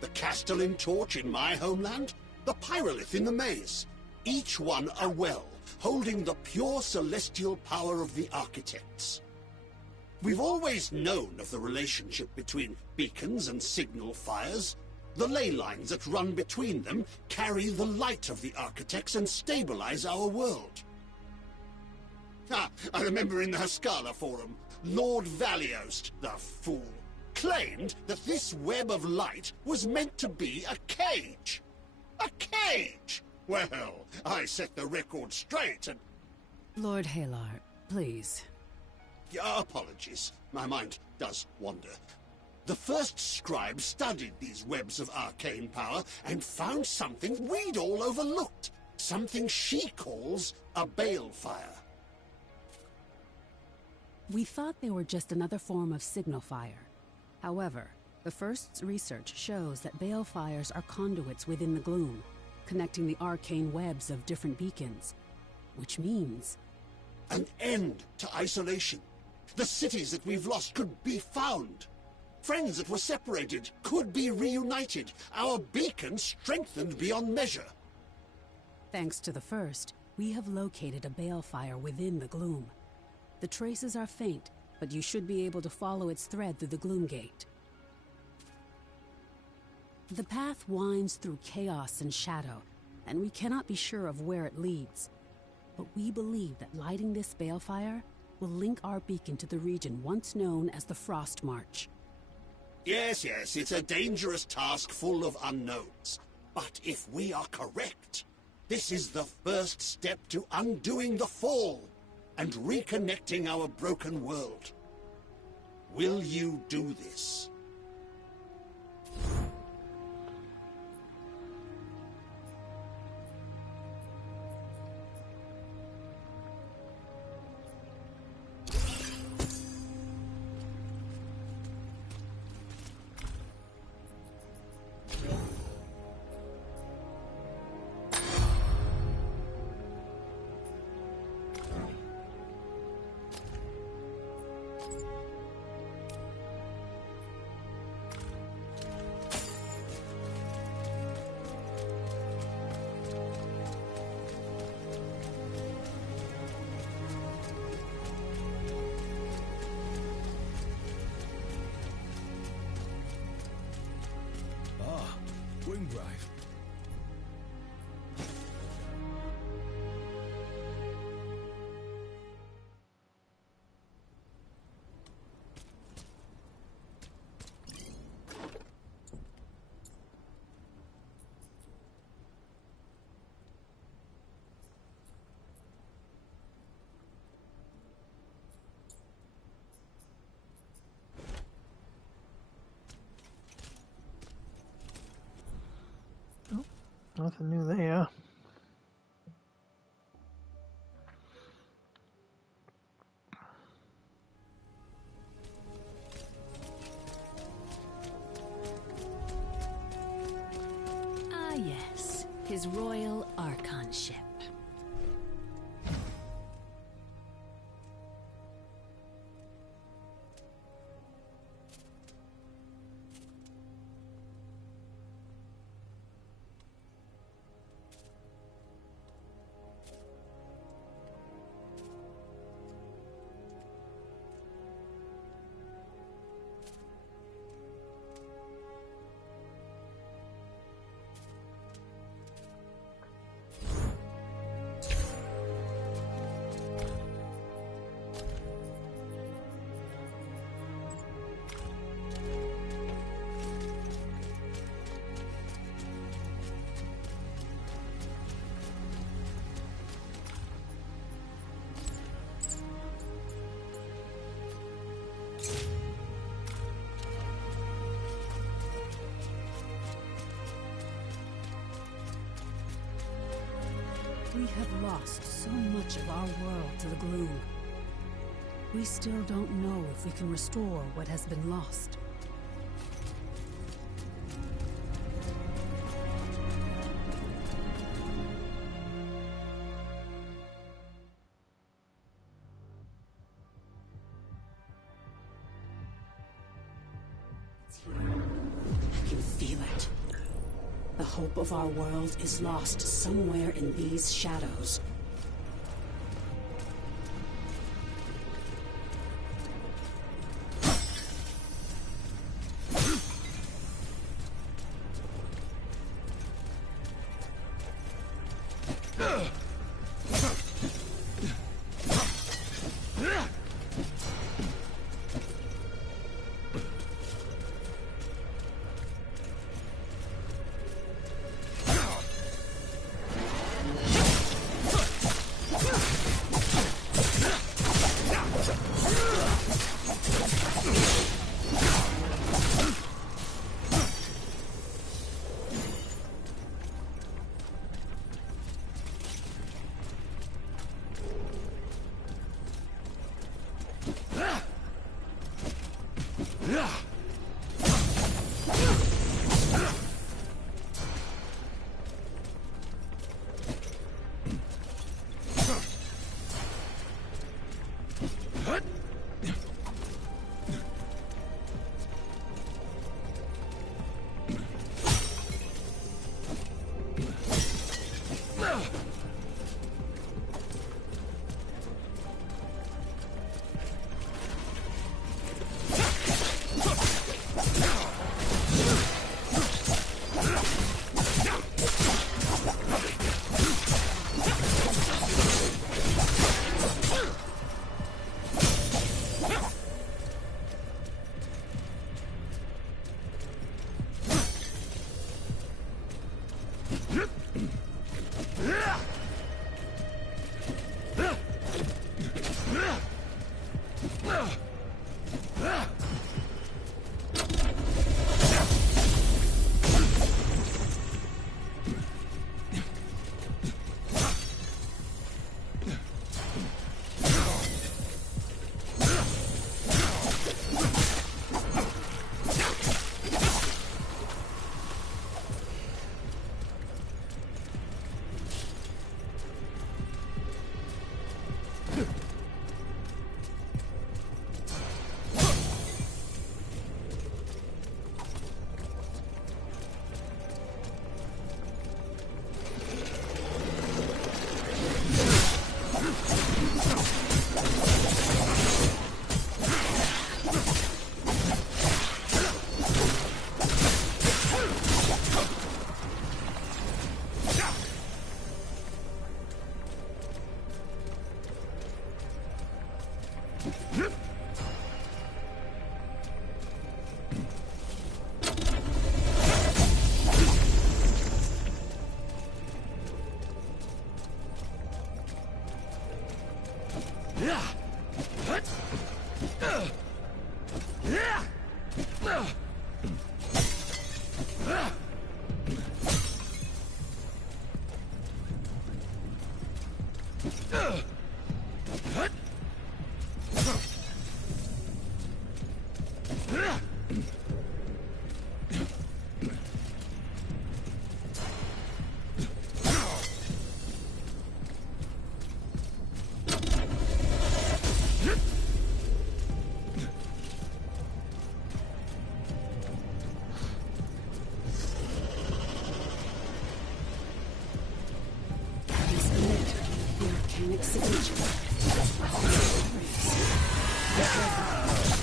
The Castellan Torch in my homeland, the Pyrolith in the Maze. Each one a well, holding the pure celestial power of the architects. We've always known of the relationship between beacons and signal fires. The ley lines that run between them carry the light of the architects and stabilize our world. I remember in the Haskala Forum, Lord Valiost, the fool, claimed that this web of light was meant to be a cage. A cage! Well, I set the record straight and... Lord Halar, please. Apologies, my mind does wander. The first scribe studied these webs of arcane power and found something we'd all overlooked. Something she calls a balefire. We thought they were just another form of signal fire. However, the First's research shows that balefires are conduits within the gloom, connecting the arcane webs of different beacons. Which means... an end to isolation. The cities that we've lost could be found. Friends that were separated could be reunited. Our beacon strengthened beyond measure. Thanks to the First, we have located a balefire within the gloom. The traces are faint, but you should be able to follow its thread through the gloom gate. The path winds through chaos and shadow, and we cannot be sure of where it leads. But we believe that lighting this balefire will link our beacon to the region once known as the Frost March. Yes, it's a dangerous task full of unknowns. But if we are correct, this is the first step to undoing the fall and reconnecting our broken world. Will you do this? Wingrive. Nothing new there. Ah, yes. His Royal Archon ship. lost so much of our world to the gloom. We still don't know if we can restore what has been lost. I can feel it. The hope of our world is lost somewhere in these shadows.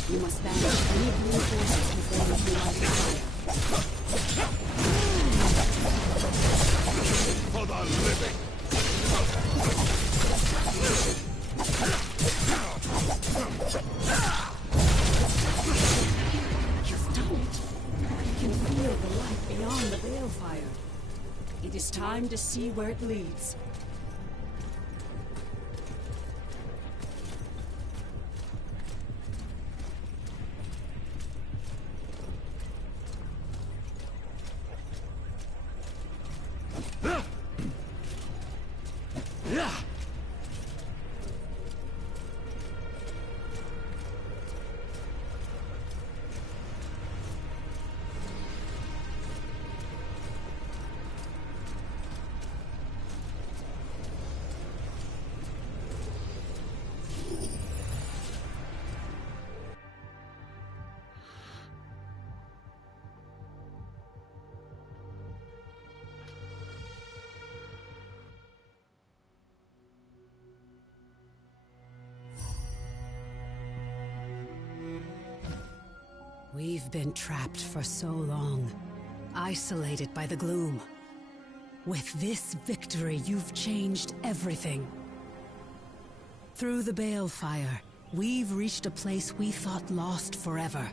You must banish any blue forces before you can light the fire. For the living! You've done it. You can feel the light beyond the balefire. It is time to see where it leads. Yeah! We've been trapped for so long, isolated by the gloom. With this victory, you've changed everything. Through the Balefire, we've reached a place we thought lost forever.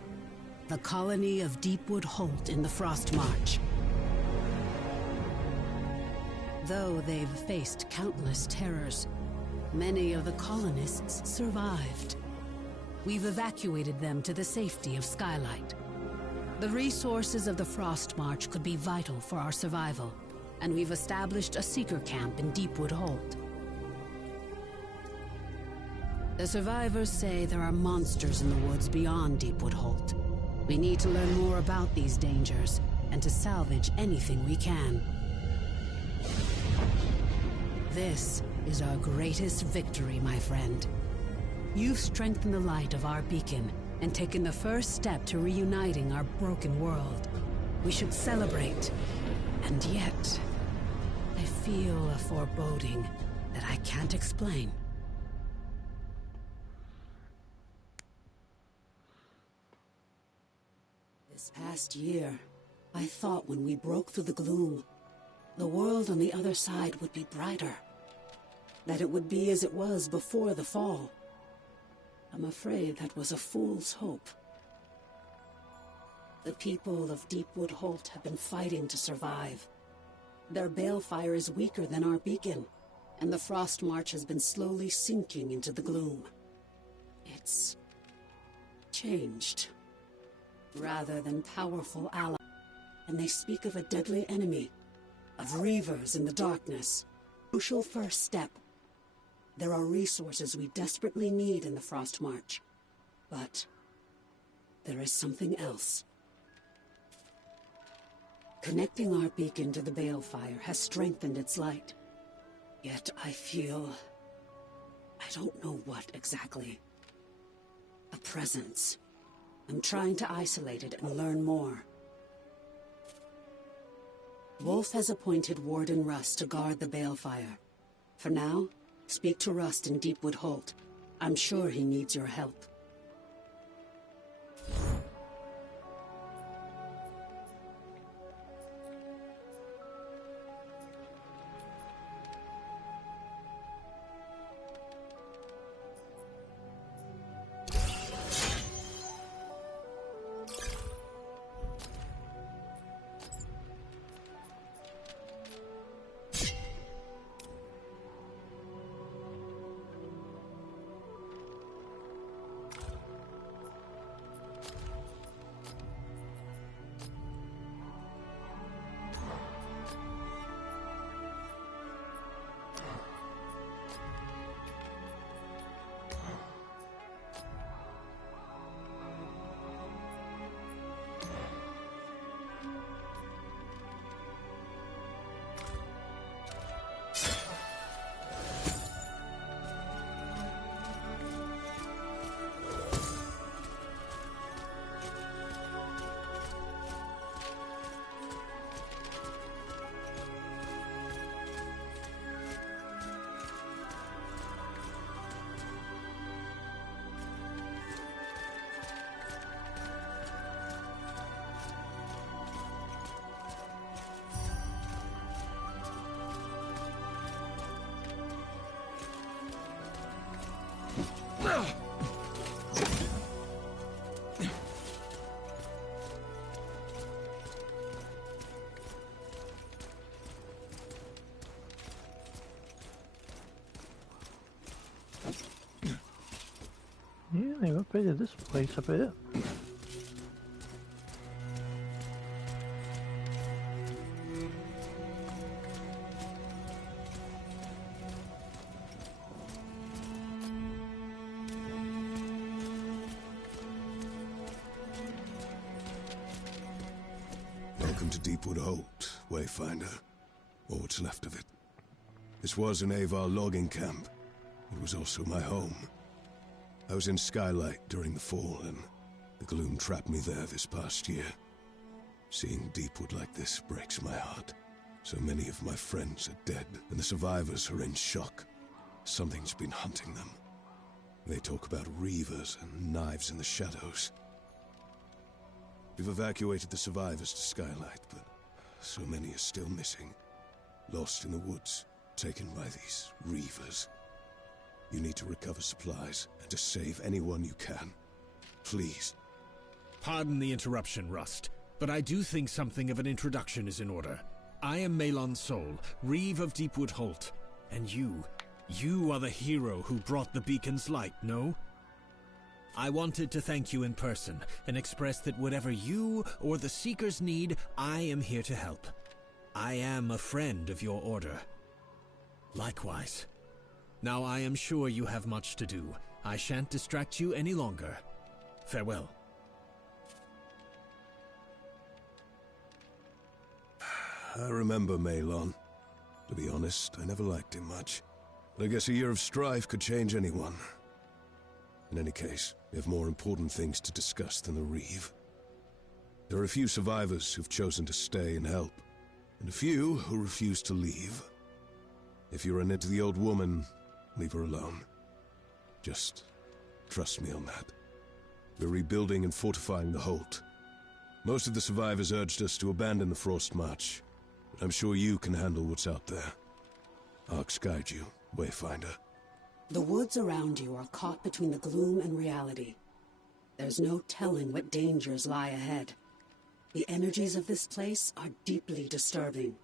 The colony of Deepwood Holt in the Frost March. Though they've faced countless terrors, many of the colonists survived. We've evacuated them to the safety of Skylight. The resources of the Frost March could be vital for our survival, and we've established a seeker camp in Deepwood Holt. The survivors say there are monsters in the woods beyond Deepwood Holt. We need to learn more about these dangers, and to salvage anything we can. This is our greatest victory, my friend. You've strengthened the light of our beacon, and taken the first step to reuniting our broken world. We should celebrate. And yet, I feel a foreboding that I can't explain. This past year, I thought when we broke through the gloom, the world on the other side would be brighter. That it would be as it was before the fall. I'm afraid that was a fool's hope. The people of Deepwood Holt have been fighting to survive. Their balefire is weaker than our beacon, and the Frost March has been slowly sinking into the gloom. It's changed. Rather than powerful allies, and they speak of a deadly enemy, of reavers in the darkness. Crucial first step. There are resources we desperately need in the Frost March, but there is something else. Connecting our beacon to the balefire has strengthened its light. Yet I feel... I don't know what exactly. A presence. I'm trying to isolate it and learn more. Wolf has appointed Warden Rust to guard the balefire. For now, speak to Rust in Deepwood Holt. I'm sure he needs your help. Yeah, they've upgraded this place a bit. Welcome to Deepwood Holt, Wayfinder. Or what's left of it. This was an Avar logging camp. It was also my home. I was in Skylight during the fall, and the gloom trapped me there this past year. Seeing Deepwood like this breaks my heart. So many of my friends are dead, and the survivors are in shock. Something's been hunting them. They talk about reavers and knives in the shadows. We've evacuated the survivors to Skylight, but so many are still missing. Lost in the woods, taken by these reavers. You need to recover supplies, and to save anyone you can. Please. Pardon the interruption, Rust, but I do think something of an introduction is in order. I am Malon Sol, Reeve of Deepwood Holt, and you are the hero who brought the beacon's light, no? I wanted to thank you in person, and express that whatever you or the Seekers need, I am here to help. I am a friend of your order. Likewise. Now I am sure you have much to do. I shan't distract you any longer. Farewell. I remember Malon. To be honest, I never liked him much. But I guess a year of strife could change anyone. In any case, we have more important things to discuss than the Reeve. There are a few survivors who've chosen to stay and help, and a few who refuse to leave. If you're in it to the old woman, leave her alone. Just trust me on that. We're rebuilding and fortifying the Holt. Most of the survivors urged us to abandon the Frost March, but I'm sure you can handle what's out there. I'll guide you, Wayfinder. The woods around you are caught between the gloom and reality. There's no telling what dangers lie ahead. The energies of this place are deeply disturbing.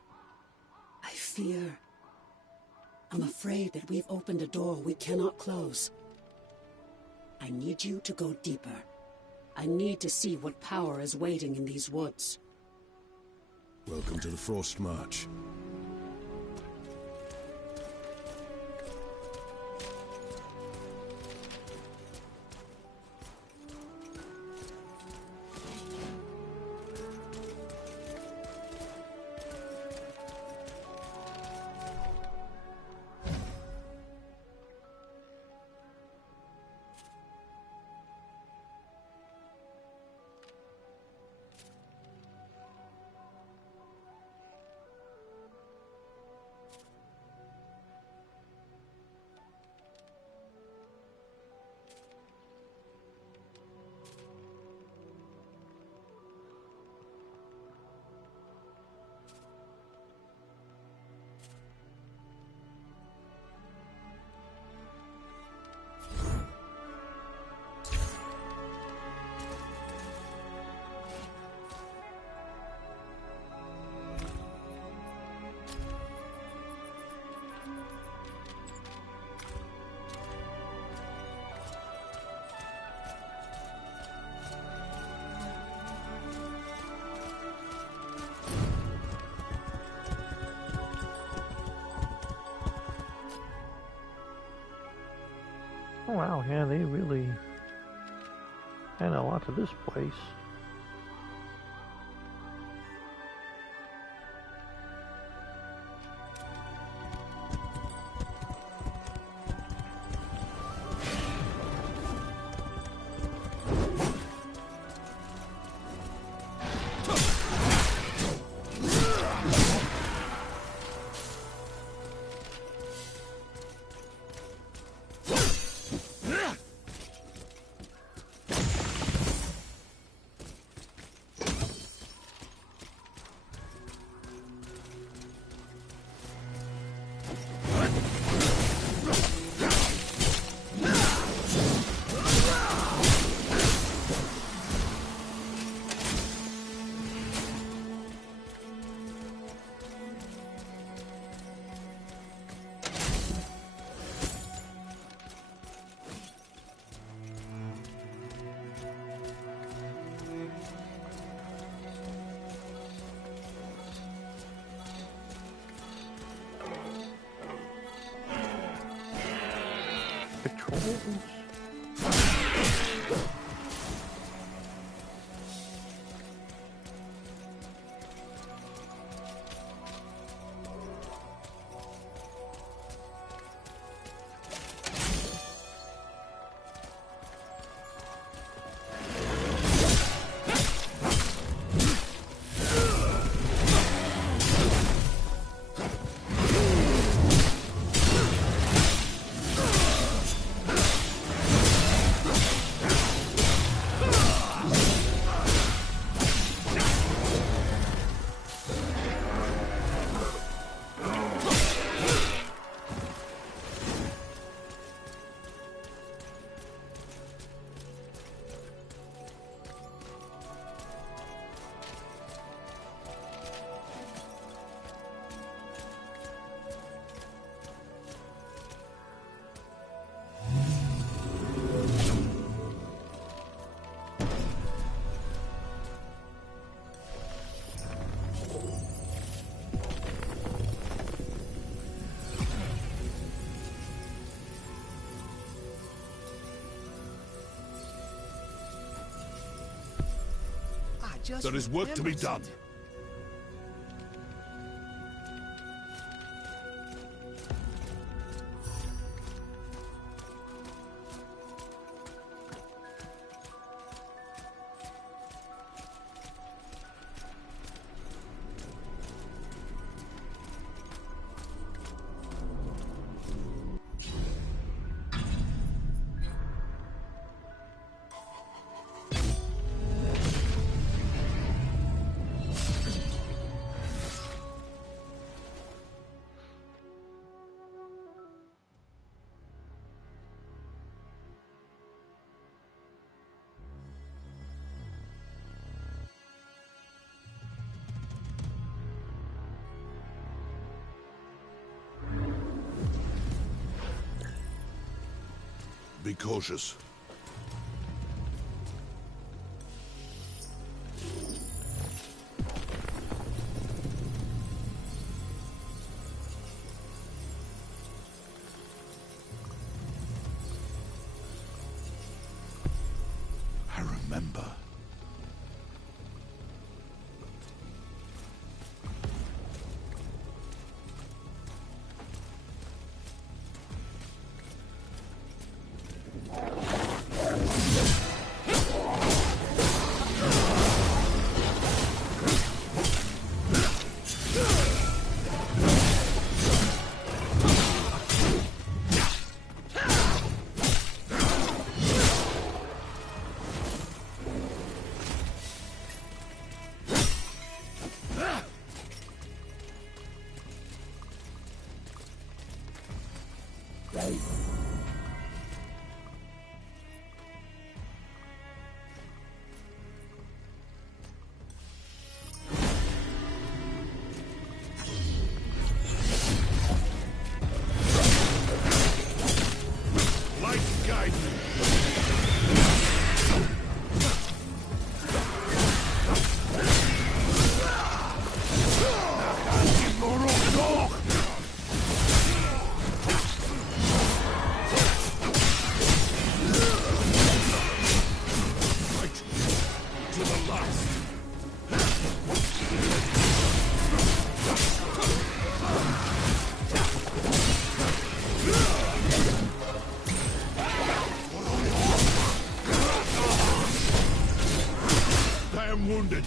I'm afraid that we've opened a door we cannot close. I need you to go deeper. I need to see what power is waiting in these woods. Welcome to the Frost March. Oh wow, yeah, they really add a lot to this place. Patrols. There is work to be done. Be cautious. I remember. Wounded.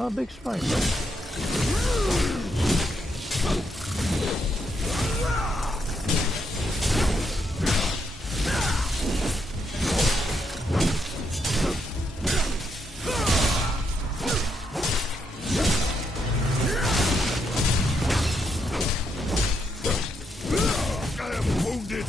Oh, big spike. I am wounded.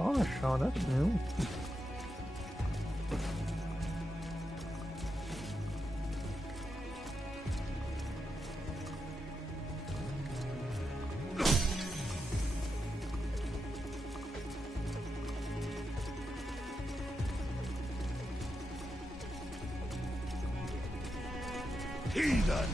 Star shot, that's new. Heathen!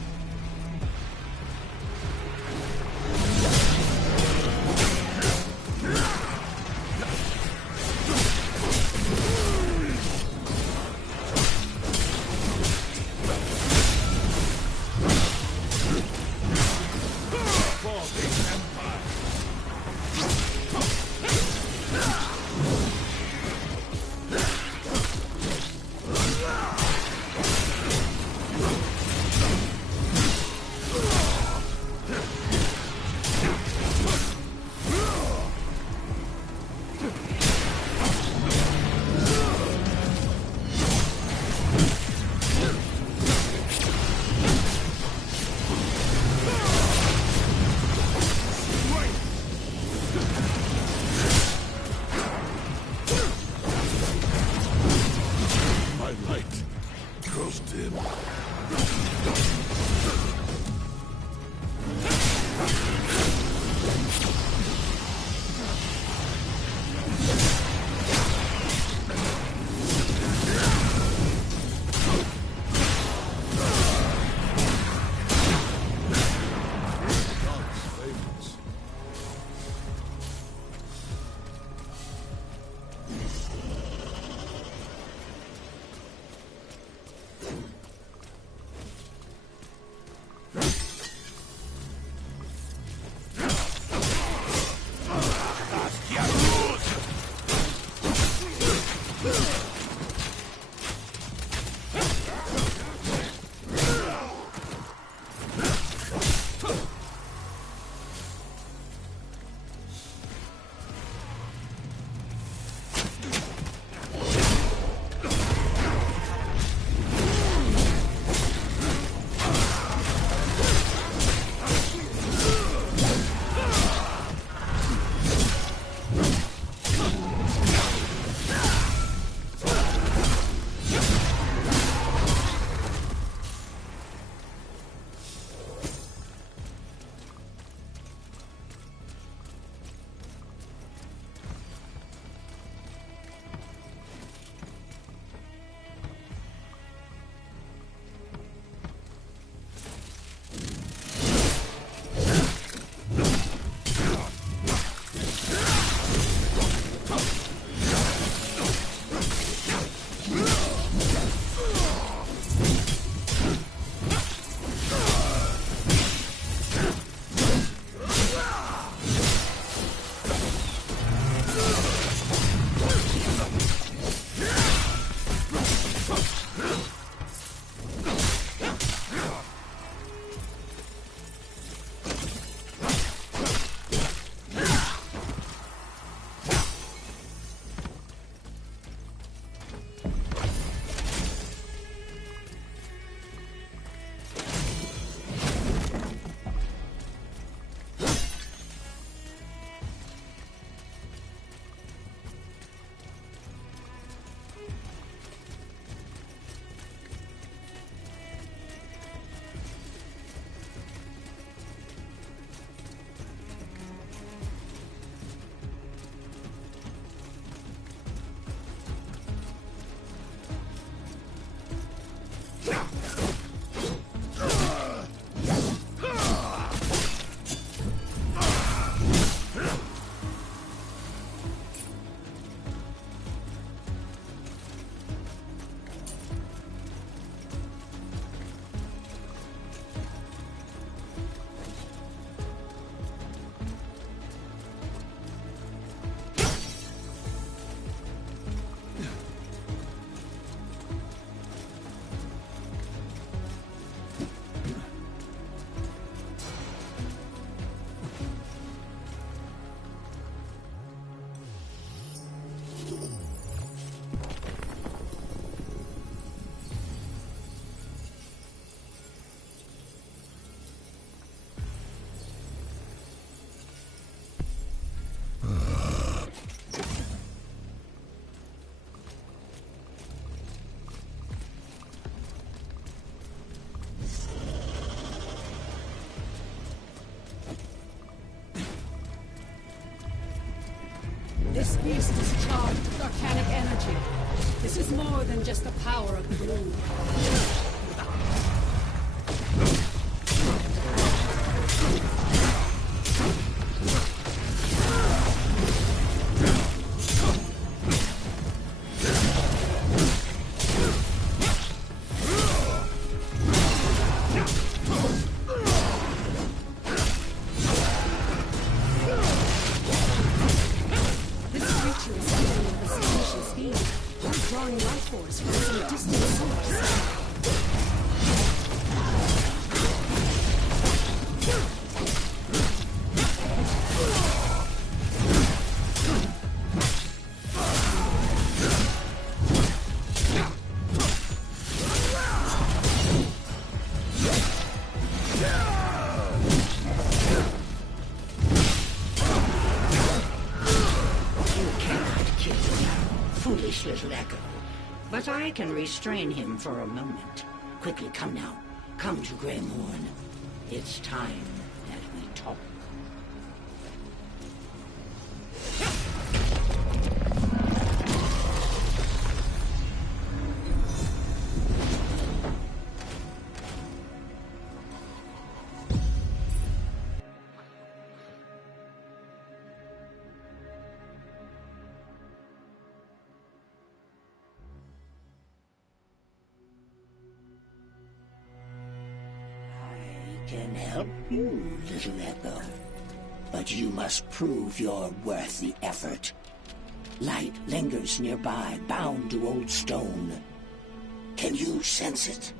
beast is charged with arcanic energy. This is more than just the power of the gloom. Little echo. But I can restrain him for a moment. Quickly, come now. Come to Grey Morn. It's time that we talk. Can help you, Little Echo. But you must prove you're worth the effort. Light lingers nearby, bound to old stone. Can you sense it?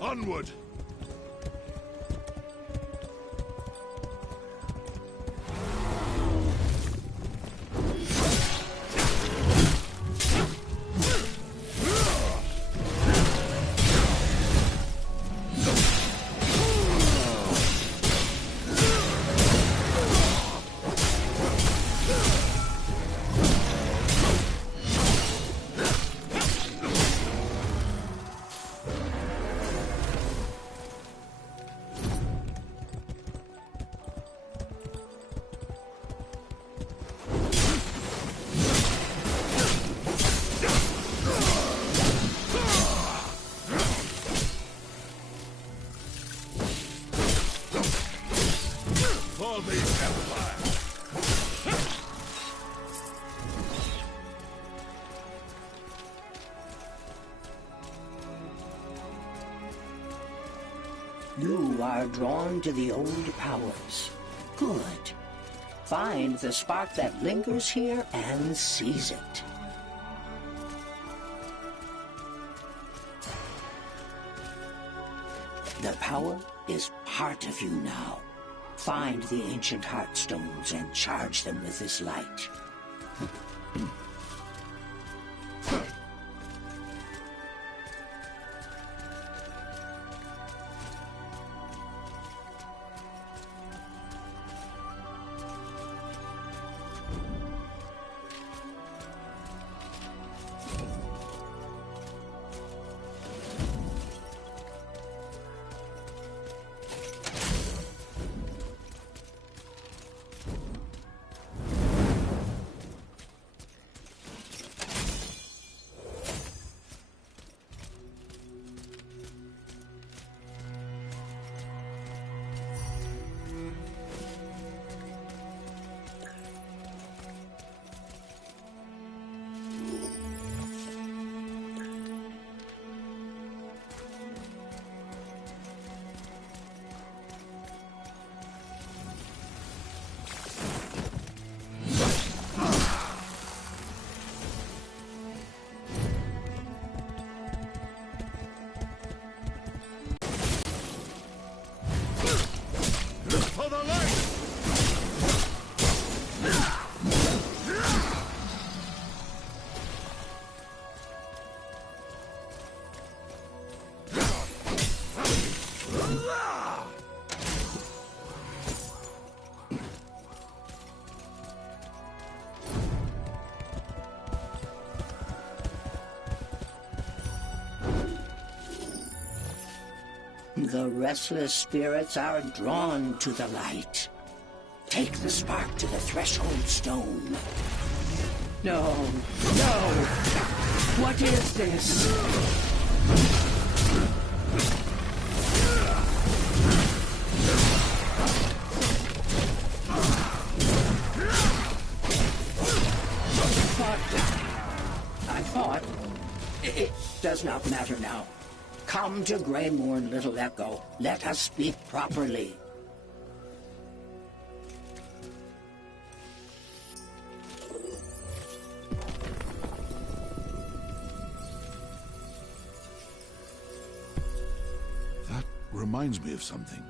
Onward! You are drawn to the old powers. Good. Find the spark that lingers here and seize it. The power is part of you now. Find the ancient heartstones and charge them with this light. For the light! The restless spirits are drawn to the light. Take the spark to the threshold stone. No, no! What is this? I thought... It does not matter now. Come to Greymorn, little Echo. Let us speak properly. That reminds me of something.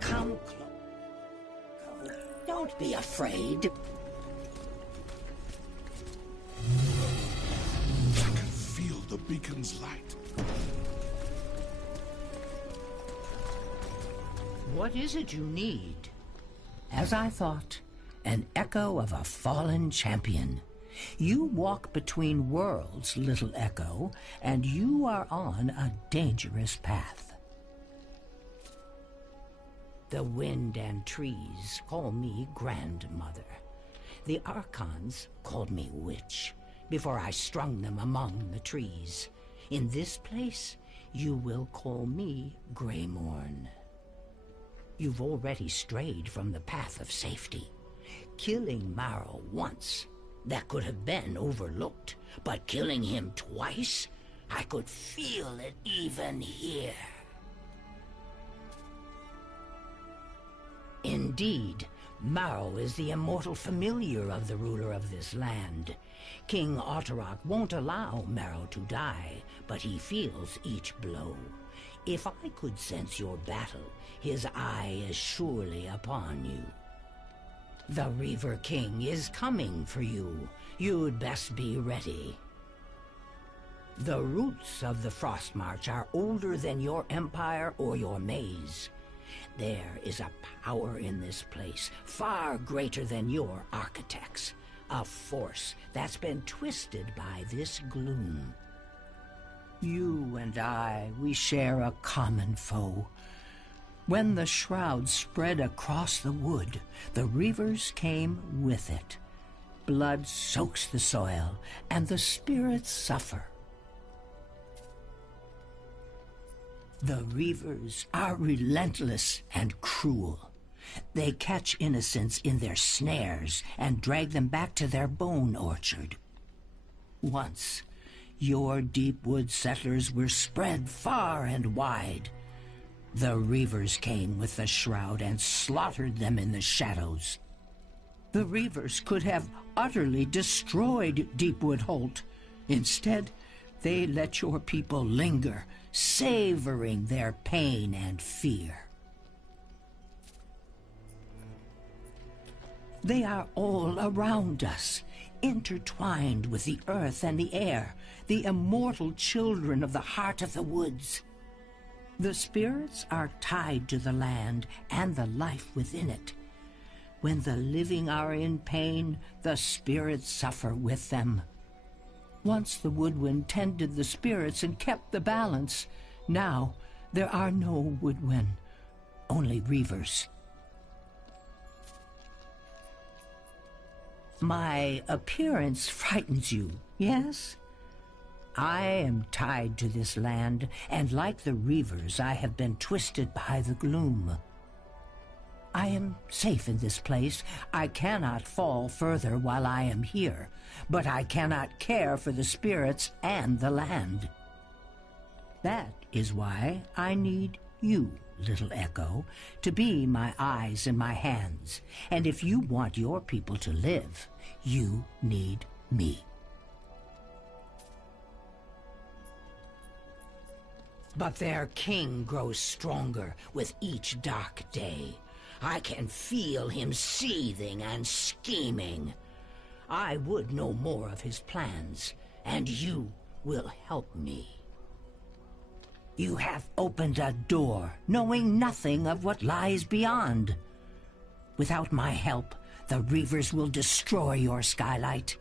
Come close. Don't be afraid. I can feel the beacon's light. What is it you need? As I thought, an echo of a fallen champion. You walk between worlds, little Echo, and you are on a dangerous path. The wind and trees call me grandmother. The Archons called me witch before I strung them among the trees. In this place, you will call me Greymorn. You've already strayed from the path of safety. Killing Marrow once, that could have been overlooked, but killing him twice, I could feel it even here. Indeed, Marrow is the immortal familiar of the ruler of this land. King Otterok won't allow Marrow to die, but he feels each blow. If I could sense your battle, his eye is surely upon you. The Reaver King is coming for you. You'd best be ready. The roots of the Frost March are older than your empire or your maze. There is a power in this place, far greater than your architects. A force that's been twisted by this gloom. You and I, we share a common foe. When the shroud spread across the wood, the reavers came with it. Blood soaks the soil, and the spirits suffer. The reavers are relentless and cruel. They catch innocents in their snares and drag them back to their bone orchard. Once, your deep-wood settlers were spread far and wide. The reavers came with the shroud and slaughtered them in the shadows. The reavers could have utterly destroyed Deepwood Holt. Instead, they let your people linger, savoring their pain and fear. They are all around us, intertwined with the earth and the air, the immortal children of the heart of the woods. The spirits are tied to the land and the life within it. When the living are in pain, the spirits suffer with them. Once the woodwind tended the spirits and kept the balance. Now there are no woodwind, only reavers. My appearance frightens you, yes? I am tied to this land, and like the reavers, I have been twisted by the gloom. I am safe in this place. I cannot fall further while I am here, but I cannot care for the spirits and the land. That is why I need you, little Echo, to be my eyes and my hands. And if you want your people to live, you need me. But their king grows stronger with each dark day. I can feel him seething and scheming. I would know more of his plans, and you will help me. You have opened a door, knowing nothing of what lies beyond. Without my help, the reavers will destroy your skylight.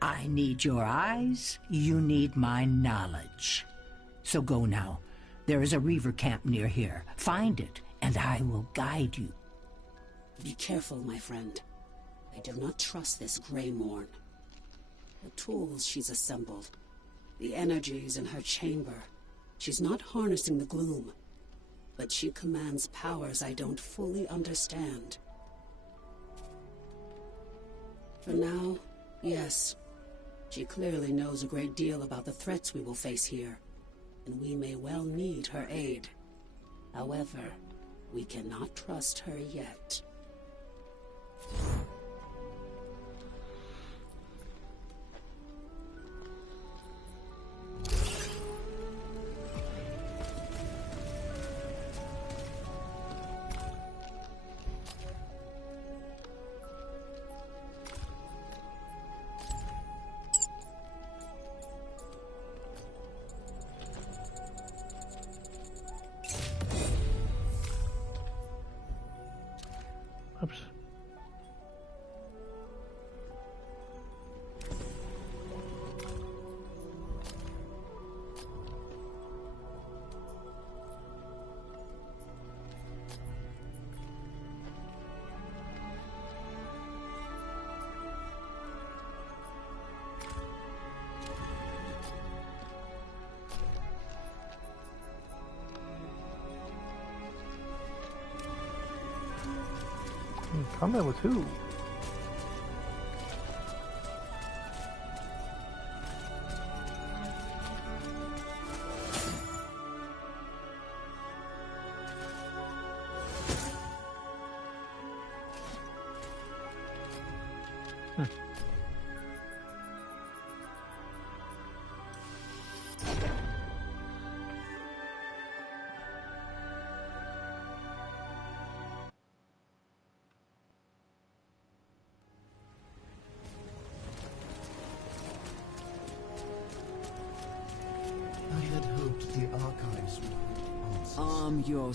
I need your eyes, you need my knowledge. So go now. There is a reaver camp near here. Find it, and I will guide you. Be careful, my friend. I do not trust this Grey Morn. The tools she's assembled, the energies in her chamber. She's not harnessing the gloom, but she commands powers I don't fully understand. For now, yes, she clearly knows a great deal about the threats we will face here, and we may well need her aid. However, we cannot trust her yet. Oops. Combat with who? I had hoped the archives would hold answers. Arm your...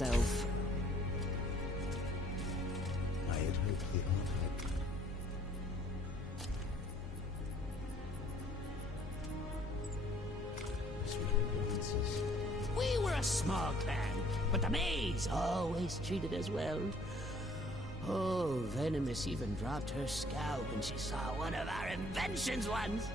itself. I had hoped the archive... Answers. We were a small clan, but the maids always treated us well. Oh, Venomous even dropped her scowl when she saw one of our inventions once.